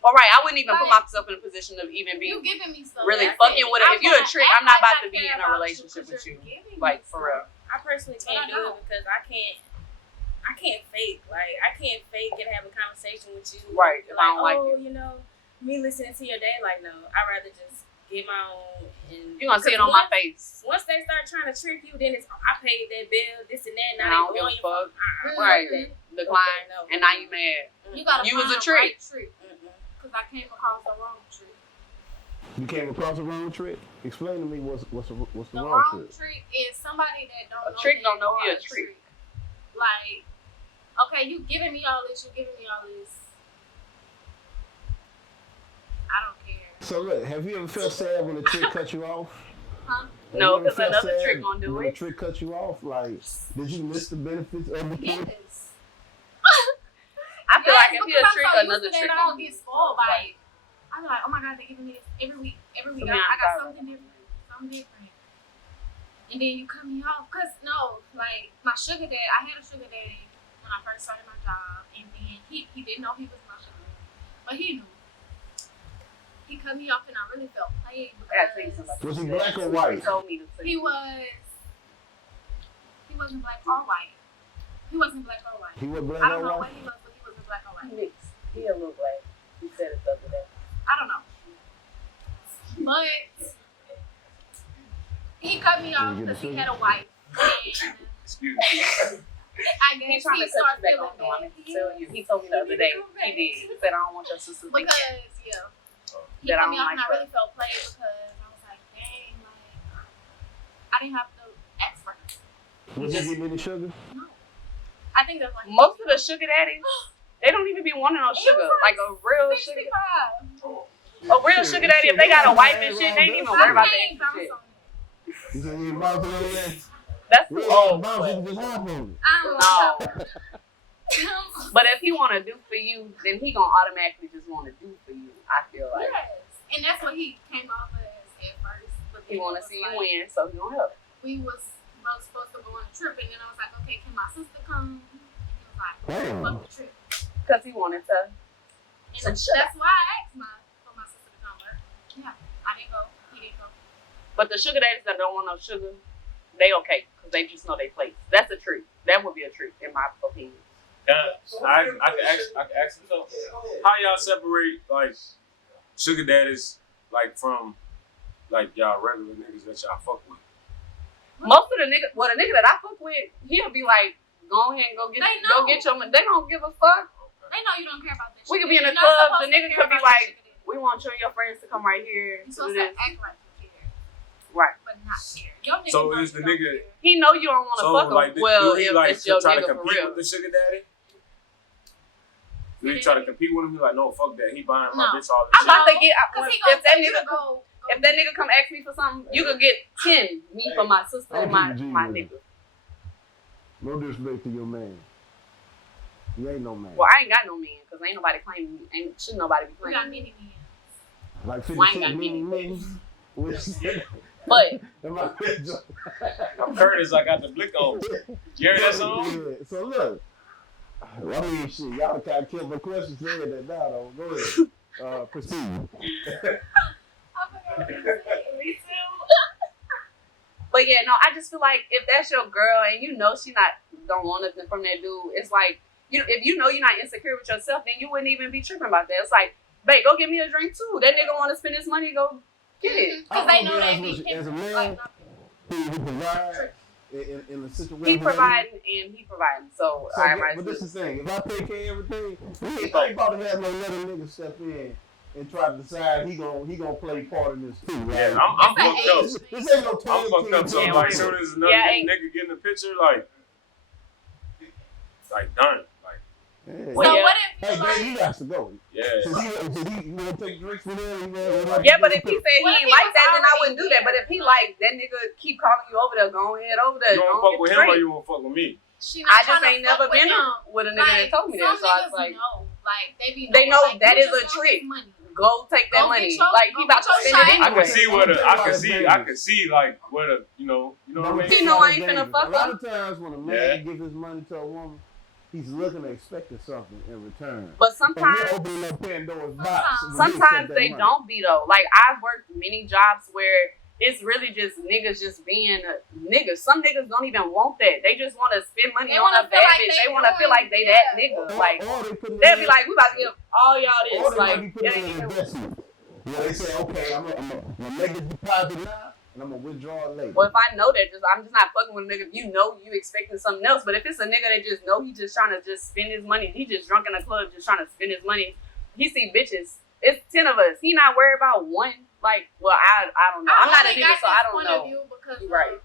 All right, I wouldn't even put myself in a position of even be giving me stuff. really fucking with it. If you're a trick, I'm not about to be in a relationship with you. Like for real. I personally can't do it because I can't fake. Like I can't fake and have a conversation with you. Right. If Like, I don't like you. You know, me listening to your day, like, no, I'd rather just get my own. And You're gonna see it on my face. Once they start trying to trick you, then it's I paid that bill, this and that, And I don't give a fuck. Right. Decline. No. And now you mad. You gotta You find was a the trick. right trick. Cause I came across the wrong trick. You came across the wrong trick? Explain to me what's the The wrong wrong trick? trick is somebody that don't A know. trick that don't know you he are a trick. Like, okay, you giving me all this, you giving me all this. I don't care. So look, have you ever felt sad when a trick cut you off? Huh? Have No, you ever because felt another sad trick gonna do when it. a trick cut you off? Like, did you miss the benefits of the trick? Yes. I feel like if he a because trick, I'm so another used to trick. that, I don't get spoiled by it. I'm like, oh my god, they're giving me this every week. Every week, So I got now something different. And then you cut me off, cause no, like my sugar daddy, I had a sugar daddy when I first started my job, and then he didn't know he was my sugar daddy, but he knew. He cut me off, and I really felt played I gotta tell you because something. Was he black or white? He told me to say. he wasn't black or white. He wasn't black or white. He was black I don't or know white? what he was, but he wasn't black or white. Mixed. He a little black. He said it the other day. I don't know. But he cut me off because he had a wife. And Excuse me. I He's guess trying he to cut started you back feeling on. No, I meant bad. to tell you. He told me the other day. He did. He said, I don't want your sister to think that. Because, yeah. He That I cut me don't off and I like really felt played because I was like, dang, like, I didn't have to ask for him. Was he giving any sugar? No. I think that's like Most of the sugar daddies, they don't even be wanting no sugar. Like a real sugar 65. A real sugar daddy, if they got a wife and shit, they ain't even worry about that I extra shit. You said you bouncing on that? That's too Yeah, old. bouncing just happened. I don't No. know. But if he want to do for you, then he gonna automatically just want to do for you. I feel like Yes. And that's what he came off as at first. But he then want to it was see you like, win, so he gonna help. We was both supposed to go on a trip, and then I was like, okay, can my sister come? And he was like, Damn. fuck the trip. Cause he wanted to. And So that's why I asked for my sister to come. But yeah, I didn't go. He didn't go. But the sugar daddies that don't want no sugar, they okay, cause they just know they place. That's a treat. That would be a treat in my opinion. I can ask you something. How y'all separate like sugar daddies like from like y'all regular niggas that y'all fuck with? Most of the nigga, well, the nigga that I fuck with, he'll be like, go ahead and go get your money. They don't give a fuck. They know you don't care about this. We shit. could be in a You're not club. supposed The to nigga care could be about like, this shit. we want you and your friends to come right here. You're Do supposed to this. act like you care, Right. but not care. Your nigga So know is you the don't nigga- care. He know you don't want to So fuck him. like, Well, do he if like it's your try to nigga for compete real. with the sugar daddy? Do he try to compete with him? He like, no, fuck that. He buying my No. bitch all I'm this shit. about to get. Cause he If gonna that tell you nigga to go. If that nigga come ask me for something, you could get 10 me for my sister and my nigga. No disrespect to your man. He ain't no man. Well, I ain't got no man because ain't nobody claiming me. Ain't should nobody be We got claiming me. many men. Like 50 Well, I ain't Cent got mini many. me. But Am I I'm Curtis. I got the blick on. You heard that song? Yeah. So look, I mean, shit, y'all kind of killed my questions saying that now, though. Go ahead. Proceed. But yeah, no, I just feel like if that's your girl and you know she don't want nothing from that dude, it's like if you know you're not insecure with yourself, then you wouldn't even be tripping about that. It's like, babe, go get me a drink too. That nigga want to spend his money, go get it. Because they know they be as a man, like, he provides in a situation. He providing and he providing. So I might. But this is the thing. If I take care of everything, we ain't about to have no other nigga step in and try to decide he gonna play part in this too. Right? Yeah, I'm fucked up. This ain't no I'm fucked up. So Yeah, like, right. soon as another nigga get in the picture, like done. Like, Yeah. Well, So yeah. what if Hey, you babe, like, you got to go. yeah. So you wanna take drinks with him? Yeah, but if he said he What if ain't he like was that, then I already wouldn't do that. But if he like that nigga keep calling you over there, go ahead over there. You Go wanna fuck get with the him or drink. you wanna fuck with me? she I not just tryna ain't fuck never with been him. with a nigga that told me that. Some So I was niggas like, know. Like, They know like, that you is a just want trick. his money. go take that Go money. get your- Like he go about to get your spend it shine. I anyway. can see what I can see like what a you know what I mean. He know I ain't finna fuck A lot him. of times when a man gives his money to a woman, he's looking and expecting something in return. But And you're sometimes opening up Pandora's box. when you sometimes accept that they money. don't be though. Like I've worked many jobs where it's really just niggas just being niggas. Some niggas don't even want that. They just want to spend money on a bad bitch. They want to feel like they that nigga. Like, they'll be like, we about to give all y'all this. Or they Like, might be putting in an investment. Where they say, okay, I'm gonna make this deposit now, and I'm gonna withdraw it later. well, if I know that, I'm just not fucking with a nigga. If you know you expecting something else, but if it's a nigga that just know he just trying to just spend his money, he just drunk in a club just trying to spend his money. He see bitches. It's 10 of us. He not worried about one. Like, well, I don't know. I'm not a nigga, so I don't know. Because Right.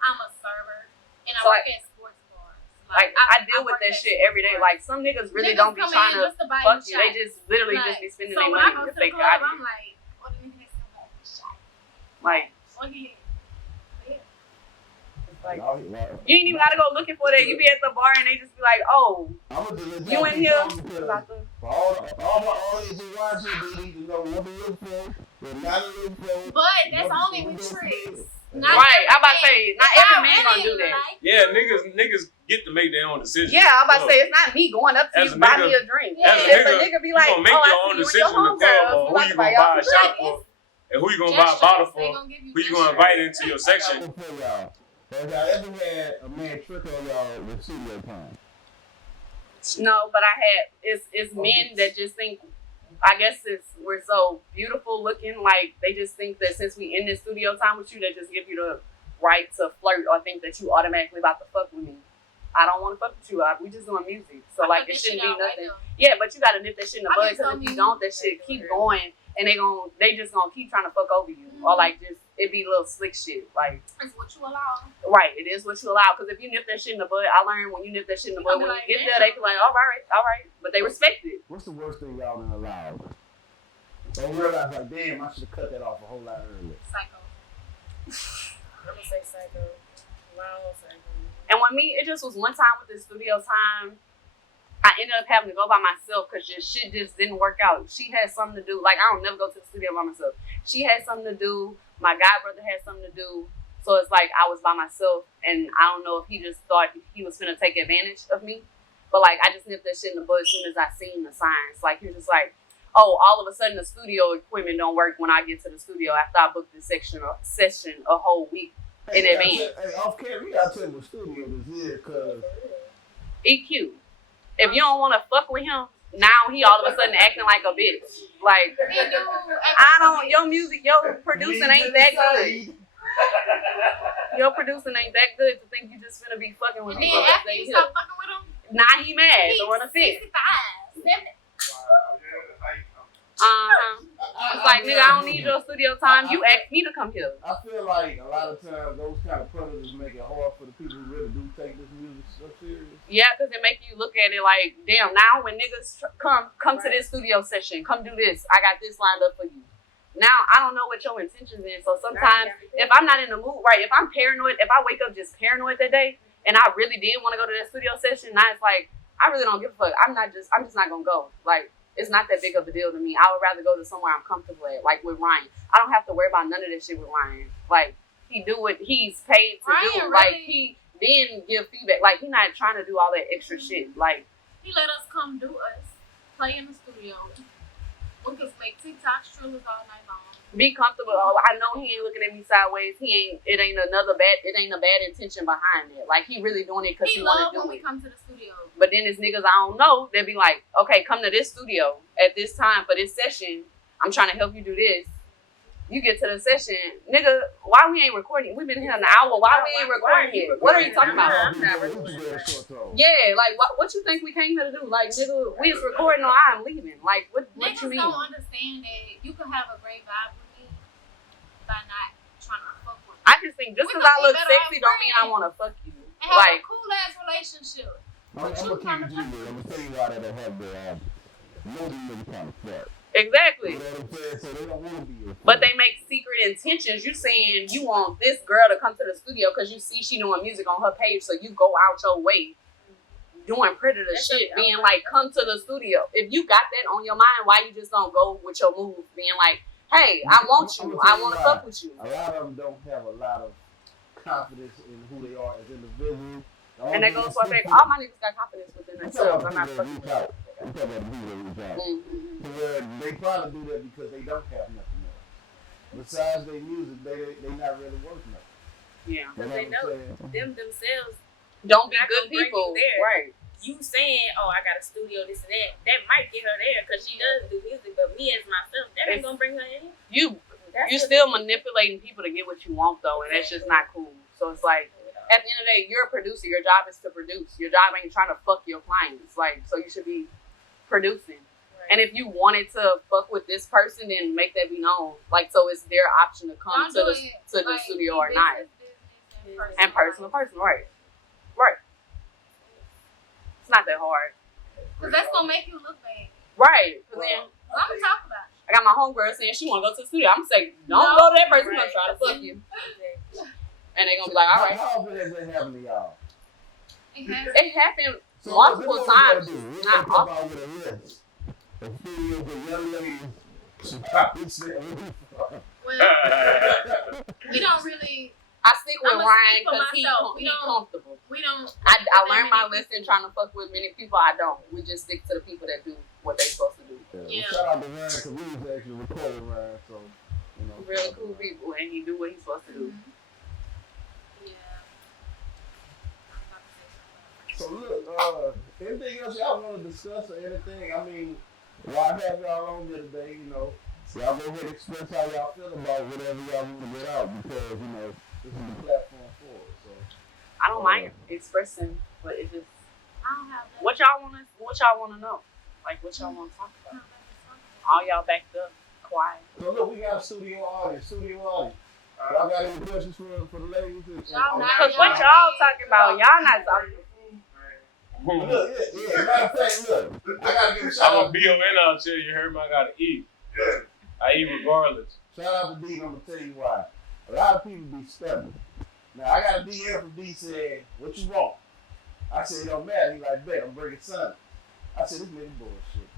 I'm a server and I So, work like- at sports bars. Like, I deal with work that at shit sports every day. bars. Like, some niggas really don't be come trying in to just to buy fuck you you. They shots. just literally Like, just be spending so their when I money go if to the they club, got it. I'm like, what do you think that's about a shot? Like, What do you like, Y'all hit right. you ain't even gotta go looking for that. You be at the bar and they just be like, oh, I'm gonna just let you y'all in keep here? talking because About to- for all my audience who watching, they need to know what to look for, what not to look for. But that's what only to with look tricks. for. Not Right, I'm about to every say, not man. every I man gonna really do that. like Yeah, it. niggas get to make their own decisions. Yeah, I'm about to Look, say, it's not me going up to As you, a buy nigga- me a drink. Yeah. as a If a nigga, nigga be you like, gonna make oh, your I own see you and decision your in the club homegirls, on we who about you to buy gonna y'all buy a some shot drinks. for and who you gonna Just buy a bottle shots. They for, gonna give you who you just gonna shots. invite into your section. For y'all. Have y'all ever had a man trick on y'all with studio time? No, but I had it's men that just think, I guess we're so beautiful looking, like they just think that since we in this studio time with you, they just give you the right to flirt or think that you automatically about to fuck with me. I don't want to fuck with you. We just doing music, so I like put it this shouldn't shit be out right nothing. now. Yeah, but you gotta nip that shit in the I bud get because so if you many- don't, that shit keep going and they just gonna keep trying to fuck over you or like just it be little slick shit like. It's what you allow. Right, it is what you allow. Because if you nip that shit in the bud, I learned when you nip that shit in the You bud, gonna when be you like, get there, they be like, all right, but they respect it. What's the worst thing y'all done allowed? Don't realize like, damn, I should have cut that off a whole lot earlier. Psycho. I'm gonna say psycho. Wow, psycho. And with me, it just was one time with the studio time. I ended up having to go by myself because shit just didn't work out. She had something to do. Like, I don't never go to the studio by myself. She had something to do. My god brother had something to do. So it's like I was by myself, and I don't know if he just thought he was gonna take advantage of me. But like, I just nipped that shit in the bud as soon as I seen the signs. Like, he was just like, oh, all of a sudden the studio equipment don't work when I get to the studio after I booked the session a whole week in advance. Hey, off camera, you gotta tell me what studio this is, cause EQ. If you don't want to fuck with him, now he all of a sudden acting like a bitch. Like, your music, your producing ain't that good. Your producing ain't that good to think you just finna be fucking with And me. then after you stop fucking with him, Now he mad. he's So on a fit. 65, 70. It's like, nigga, I don't need your studio time. You asked me to come here. I feel like a lot of times those kind of predators make it hard for the people who really do take this music so serious. Yeah, because it make you look at it like, damn, now when niggas come to this studio session, come do this. I got this lined up for you. Now, I don't know what your intentions is. So sometimes, if I'm not in the mood, right, if I'm paranoid, if I wake up just paranoid that day, and I really did want to go to that studio session, now it's like, I really don't give a fuck. I'm just not going to go. Like, it's not that big of a deal to me. I would rather go to somewhere I'm comfortable at, like with Ryan. I don't have to worry about none of this shit with Ryan. Like, he do what he's paid to do. Ryan Like, really- he then give feedback. Like, he not trying to do all that extra shit. Like, He let us come do us, play in the studio. We could make TikToks, thrillers all night long. be comfortable. Oh, I know he ain't looking at me sideways. It ain't a bad intention behind it. Like, he really doing it because he want love to do when we it. come to the studio. But then there's niggas I don't know, they'll be like, okay, come to this studio at this time for this session. I'm trying to help you do this. You get to the session, nigga, why we ain't recording? We've been here an hour. Why we ain't recording here? What are you talking about? Yeah, like, what you think we came here to do? Like, nigga, we is recording or I'm leaving. Like, what Niggas you mean? don't understand that you can have a great vibe with me by not trying to fuck with me. I just think just We because could I be look better sexy off don't mean I friends. want to fuck you. And have Like, a cool ass relationship. I'm gonna keep it G, I'm gonna tell you why they don't have their album. Most of them niggas kind of flirt. exactly. You know what I'm saying? So they don't want to be your friend. But they make secret intentions. You saying you want this girl to come to the studio because you see she doing music on her page, so you go out your way doing predator shit, being like, come to the studio. If you got that on your mind, why you just don't go with your move, being like, hey, I want you, I want to fuck with you. A lot of them don't have a lot of confidence in who they are as individuals. And that goes to our back. All my niggas got confidence within themselves. I'm not fucking with them. I'm talking about the people that reach out. Mm-hmm. To where they probably do that because they don't have nothing else. besides their music, they not really worth nothing. Yeah. Because they know them themselves Don't be not good gonna bring people. you there. Right. You saying, oh, I got a studio, this and that might get her there because she does do music, but me as myself, that ain't gonna bring her in. You're still manipulating people to get what you want though, and that's just not cool. So it's like at the end of the day, you're a producer. Your job is to produce. Your job ain't trying to fuck your clients. Like, so you should be producing. Right. And if you wanted to fuck with this person, then make that be known. Like, so it's their option to come to the studio or not. And personal, right. Right. It's not that hard. Because that's going to make you look bad. Right. Because then I'm going to talk about it. I got my homegirl saying she want to go to the studio. I'm going to say, don't go to that person. Right. Going to try to fuck you. And they're going to be like, all right. How often has that happened to y'all? It happened multiple times. Not often. Well, we don't really. I stick with I'ma Ryan speak for because myself. he's comfortable. We don't. I learned my lesson trying to fuck with many people. I don't. We just stick to the people that do what they supposed to do. Yeah. Shout out to Ryan because we was actually recording Ryan, so you know. Really cool people, and he do what he's supposed to do. Yeah. So look, anything else y'all want to discuss or anything? I mean, why have y'all on here today? You know, y'all go ahead and express how y'all feel about whatever y'all want to get out because you know this is the platform for it. So I don't mind expressing, but it's just I don't have that. what y'all wanna know, like what y'all want to talk about. All y'all backed up, quiet. So look, we got a studio audience. Y'all got any questions for the ladies? Y'all not- Cause what y'all talking about? Y'all not talking. Look, yeah. Matter of fact, look, I gotta give a shout I'm out. a BON out here. You heard me? I gotta eat. I eat regardless. Shout out to D. I'm gonna tell you why. A lot of people be stubborn. Now I got a DM from D saying, "What you want?" I said, "It don't matter." He like, "Bet I'm bringing something." I said, "This nigga bullshit."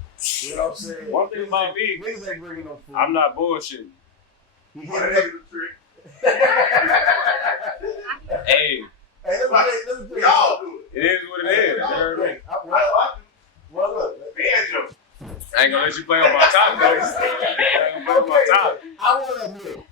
You know what I'm saying? One thing about me, niggas ain't bringing no food. I'm not bullshitting. He hit it Hey, Hey, let me tell y'all do it is what it is. You heard me? Well, look, I ain't gonna let you play on my top, though. I ain't gonna play on my top. I will admit,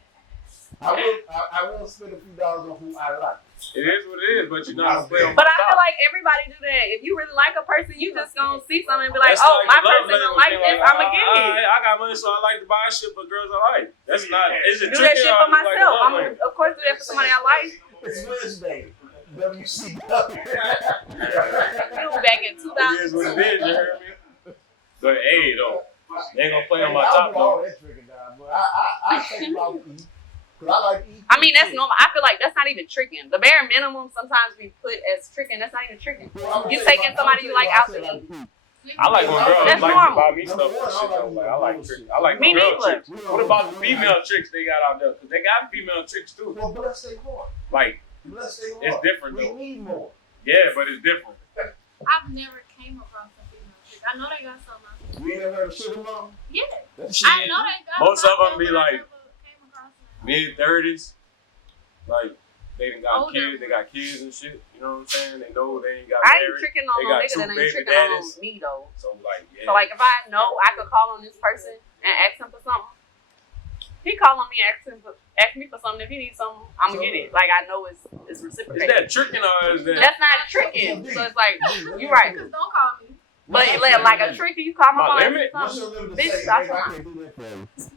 I will spend a few dollars on who I like. It is what it is, but you're not gonna play on my But I top. feel like everybody do that. If you really like a person, you just gonna see something and be like, That's oh, like my the love person don't language like thing, this, I'ma get it. I got money, so I like to buy shit for girls I like. That's not. Is it Do that tricky shit or for you like the myself. love I'm language? of course do that for somebody I like. It's Wednesday. WCW. You back in It is what 2002. it is, you heard me? But hey, though, they ain't gonna play on my I top, don't all though. that tricking down, but I think about E. Cause I like E. I mean, that's normal. I feel like that's not even tricking. The bare minimum sometimes we put as tricking. That's not even tricking. You taking somebody you like out to eat. I like when girls That's like normal. to buy me stuff and shit, though. Like, I like tricks. I like Me girl neither. tricks. What about the female tricks they got out there? Cause they got female tricks too. Well, bless their heart. Like, Bless their heart. it's different We though. need more. Yeah, but it's different. I've never came across a female chick. I know they got some out there. We ain't heard of Sugar Mama? Yeah. That's I know they got Most some of out them be there, but I like never came across them. mid-30s. Like, they done got Older. kids. They got kids and shit. You know what I'm saying? They know they ain't got I ain't married. tricking on They no got nigga two that ain't baby tricking on daddies. me though. So, like, yeah. So like if I know I could call on this person and ask him for something, he call on me ask me for something. If he needs something, I'm gonna get it. Like I know it's Is reciprocated. that tricking or is that? That's not tricking. So it's like you right. Because don't call me. But like a trick, you call my My mom limit? What's and your something. limit to Bitch, say, stop babe, I lying. can't do that for you?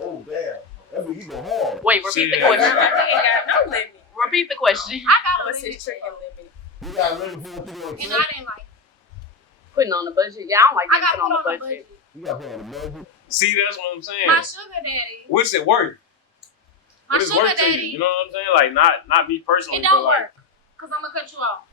Oh, damn. That mean you go hard. Wait, repeat the Shit. question. I ain't got no limit. Repeat the question. I got a What's limit his tricking though. limit? You got a limit for what you gonna And take? I didn't like it. Putting on the budget. Yeah, I don't like I getting got put put on the on a budget. budget. You got to put on the budget. See, that's what I'm saying. My sugar daddy. What's it worth? My What is sugar worth to you? daddy. You know what I'm saying? Like, not me personally, It don't but like, work. Because I'm going to cut you off.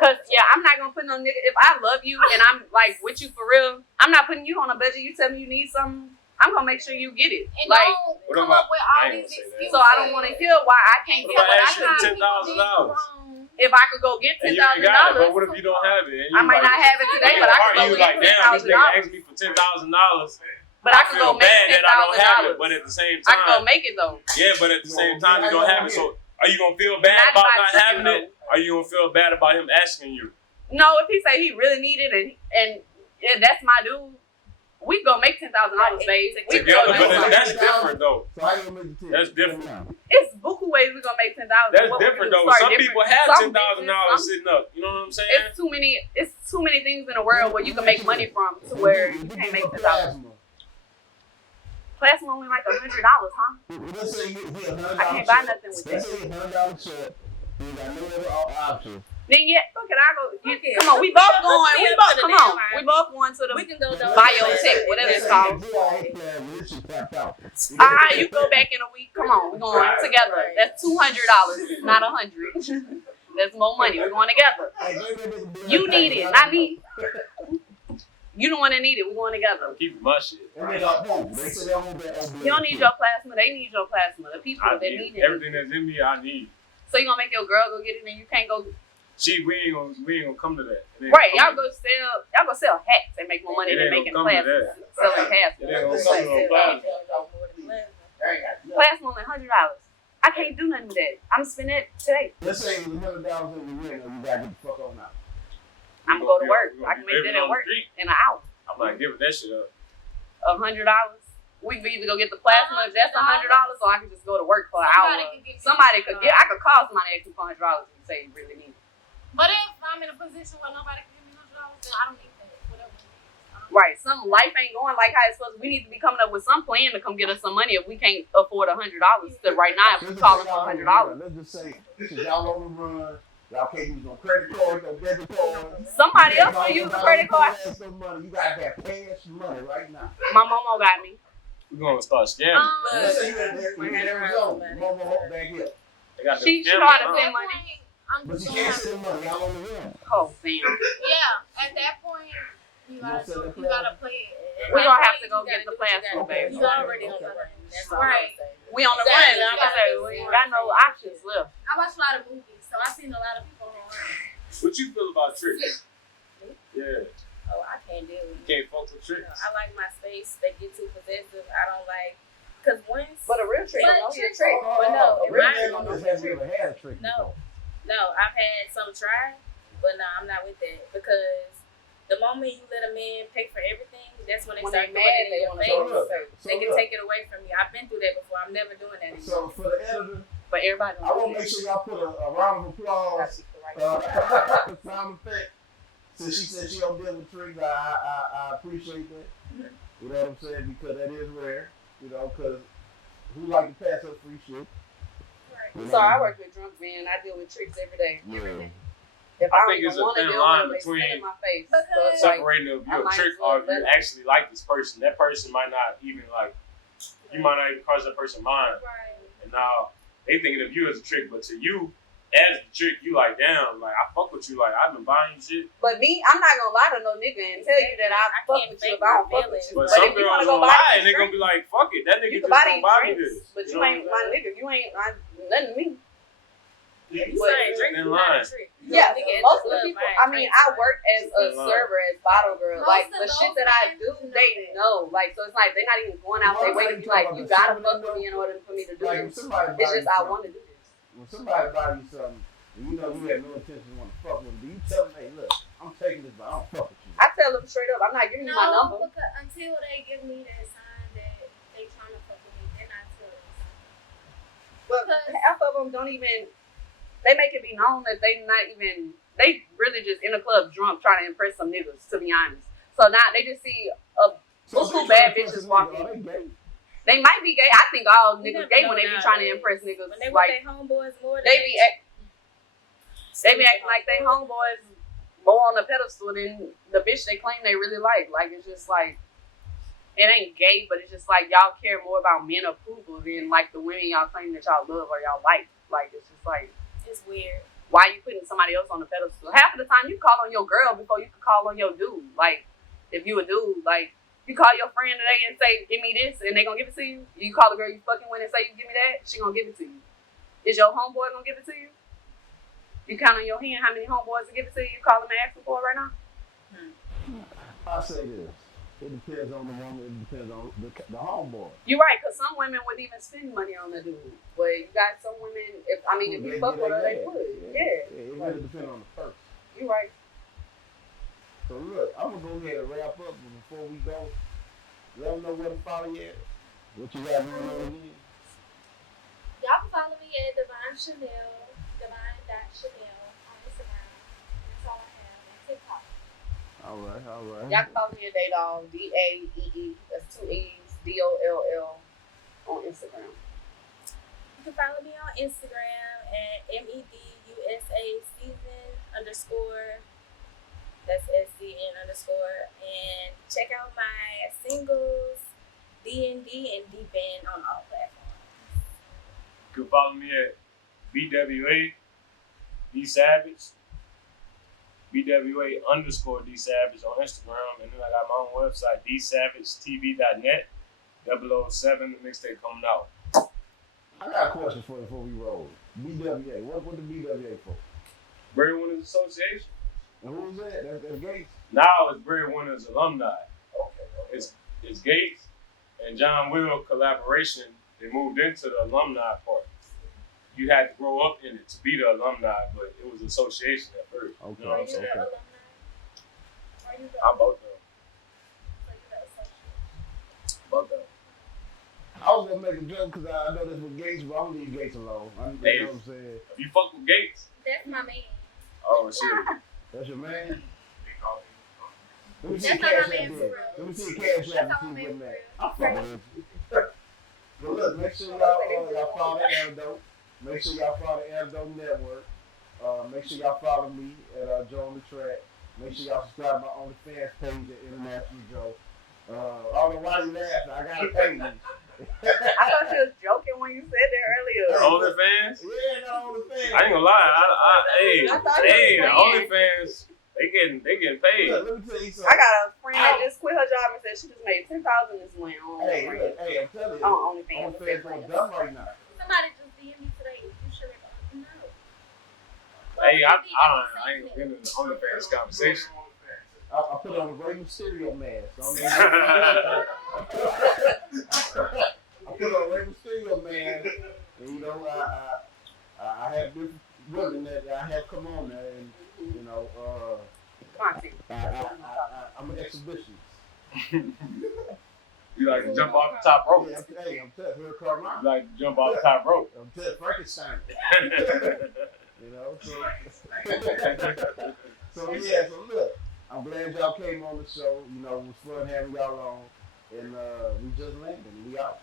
Cause yeah, I'm not gonna put no nigga. If I love you and I'm like with you for real, I'm not putting you on a budget. You tell me you need something, I'm gonna make sure you get it. And Like, don't What come about- up with I all ain't these gonna say that. excuses. so I don't want to hear why I can't What get if what I I ask you need. $10,000? If I could go get And $10,000, you ain't got it, but what if you don't have it? And you I might like, not have it today, but I could go you get like, damn, this nigga $10,000. asked me for $10,000. But I could feel go make bad that I don't have it, $10,000. but at the same I could go time, make it though. yeah, but at the same time, you don't have it. So, are you gonna feel bad Not about by not tricking, having it? Or are you gonna feel bad about him asking you? No, if he say he really need it and yeah, that's my dude, We gonna make $10,000, babe. Together, but that's different though. So how you gonna make the 10? That's different. It's buku ways we gonna make $10,000. That's different though. Some people have $10,000 sitting up. You know what I'm saying? It's too many things in the world where you can make money from to where you can't make $10,000. Plasma only like $100, huh? Let's say you I can't buy nothing with that. Let's say $100 shirt. You got no other option. Then fuck it, I go. Come on, we both going. We both going to the We can go biotech, whatever it's called. Alright, you go back in a week. Come on, we're going together. That's $200, not $100. That's more money. We're going together. You need it, not me. You don't want to need it. We're going together. Keep my shit. You don't need your plasma. They need your plasma. The people that need it. Everything that's in me, I need. So you gonna make your girl go get it, and you can't go. We ain't gonna come to that. Right, y'all go sell hats and make more money than making plasma. Selling hats. Plasma only $100. I can't do nothing with that. I'm spending it today. Let's say it was $100 in the rent, and you gotta get the fuck on out. I'm gonna go to work. I can make that at work in an hour. I'm not giving that shit up. $100. We can either go get the plasma if that's $100, or I can just go to work for an hour. Somebody could get. I could call somebody for $100 and say you really need it. But if I'm in a position where nobody can give me $100, then I don't need that. Whatever. Right. Some life ain't going like how it's supposed to. We need to be coming up with some plan to come get us some money if we can't afford $100. So right now, if we calling for $100. Let's just say, since y'all on the run, y'all can't use no credit card, no debit card. Somebody else will use a credit card. You gotta have cash money right now. My mama got me. We're gonna start scamming. Let's say you in Arizona. Mama back here. She know how to send money. But you can't send money out on the run. Oh, damn. Yeah, at that point, you gotta play it. We're gonna have to go get the plasma, baby. You already on the run. That's all Right. We on the run. I'm gonna say we ain't got no options left. I watch a lot of movies, so I've seen a lot of people on the run. What you feel about tricks? Yeah. Oh, I can't deal with it. You can't fuck with tricks. I like my space. They get too possessive. I don't like. Cause once. But a real trick don't know your trick. But no, a real man don't know have you ever had a trick before. No, I've had some try, but no, I'm not with that because the moment you let a man pay for everything, that's when they start doing it in your face. They can take it away from you. I've been through that before. I'm never doing that anymore. So for the editor, but everybody, I want to make sure y'all put a round of applause. Sound effect. Since she said she don't deal with tricks, I appreciate that. You know what I'm saying? Because that is rare. You know, because who like to pass up free shit? So I work with drunk men. I deal with tricks every day. Yeah. If I think it's a thin line between my face, separating if you're a trick or if you actually like this person. That person might not even like, you might not even cross that person's mind. Right. And now they thinking of you as a trick, but to you, as the trick, you like, damn, like I fuck with you, like I've been buying you shit. But me, I'm not gonna lie to no nigga and tell you that I fuck with you if I don't fuck with you. But some girls gonna lie and they gonna be like, fuck it, that nigga just gonna buy me this. But you ain't my nigga. You ain't nothing to me. You saying drink is not a trick. Yeah, most of the people. I mean, I work as a server, as bottle girl. Like the shit that I do, they know. Like so, it's like they're not even going out their way to be like, you gotta fuck with me in order for me to do this. It's just I want to do this. When somebody buy you something, and you know you have no intention to want to fuck with them, do you tell them, hey, look, I'm taking this, but I don't fuck with you? I tell them straight up, I'm not giving you my number. No, because until they give me that sign that they trying to fuck with me, then I tell them. But half of them don't even. They make it be known that they really just in a club drunk trying to impress some niggas, to be honest. So now they just see a two bad bitches walking. They might be gay. I think all niggas gay when they be trying to impress niggas. When they like, with their homeboys more than they be acting like they homeboys more on the pedestal than the bitch they claim they really like. Like it's just like, it ain't gay, but it's just like y'all care more about men approval than like the women y'all claim that y'all love or y'all like. Like it's just like, it's weird. Why are you putting somebody else on the pedestal? Half of the time you call on your girl before you can call on your dude. Like, if you a dude, like, you call your friend today and say, give me this, and they gonna give it to you. You call the girl you fucking with and say, you give me that, she gonna give it to you. Is your homeboy gonna give it to you? You count on your hand how many homeboys will give it to you? You call them and ask them for it right now? I'll say this. It depends on the woman. It depends on the homeboy. You're right, because some women would even spend money on the dude. But you got some women, if you fuck with her, they would. Yeah. It really depends on the person. You're right. So look, I'm going to go ahead and wrap up. But before we go, Let them know where to follow you at. What you got going on again? Y'all can follow me at Davine Chanel, Davine.Chanel on Instagram. That's all I have. And TikTok. All right. Y'all can follow me at Daedall, Daee, that's 2 E's, DOLL on Instagram. You can follow me on Instagram at MEDUSA season _ that's SCN _ and check out my singles D&D and D-Band on all platforms. You can follow me at BWA D Savage, BWA _ D Savage on Instagram, and then I got my own website, dsavagetv.net. 007 mixtape coming out. I got a question for you before we roll. BWA. What the BWA for? Breadwinners Association. And who's that? That's Gates? Now it's Breadwinners Alumni. Okay. It's Gates and John Will collaboration. They moved into the alumni part. You had to grow up in it to be the alumni, but it was association at first. Okay. You know what I'm saying? Alumni? Are you the I'm both of them. So you're the associate? Both of them. I was gonna make a joke because I know this with Gates, but I'm gonna leave Gates alone. You know what I'm saying? If you fuck with Gates, That's my man. oh shit. That's your man. Let me see That's the not cash my app man there. for real. Let me see the cash That's app not to my see man what for that. real. I'm fucking with you. But look, make sure y'all follow the Antidote. Make sure y'all follow the Antidote Network. Make sure y'all follow me at Joe on the Track. Make sure y'all subscribe to my OnlyFans page at International Joe. I don't know why you laughing. I got a page. I thought you was joking when you said that earlier. OnlyFans? Yeah, I got OnlyFans. I ain't gonna lie. I thought you Hey, was the playing. OnlyFans, they getting paid. Look, let me tell you something. I got a friend that just quit her job and said she just made $10,000 this month on Hey, look, I'm telling you. on OnlyFans. OnlyFans going dumb right now. Somebody just DM me today. You should have know. Hey, I ain't gonna get into the OnlyFans conversation. I put on a Rey Mysterio mask. I put on a Rey Mysterio mask, and you know, I have different women that I have come on there, and you know, Content. I'm an exhibitionist. You like to jump off the top rope. Yeah, hey, I'm telling you, Carmine. You like to jump off the top rope. I'm telling Frankenstein. You know, so yeah, so look, I'm glad y'all came on the show. You know, it was fun having y'all on, and we just landed. We out.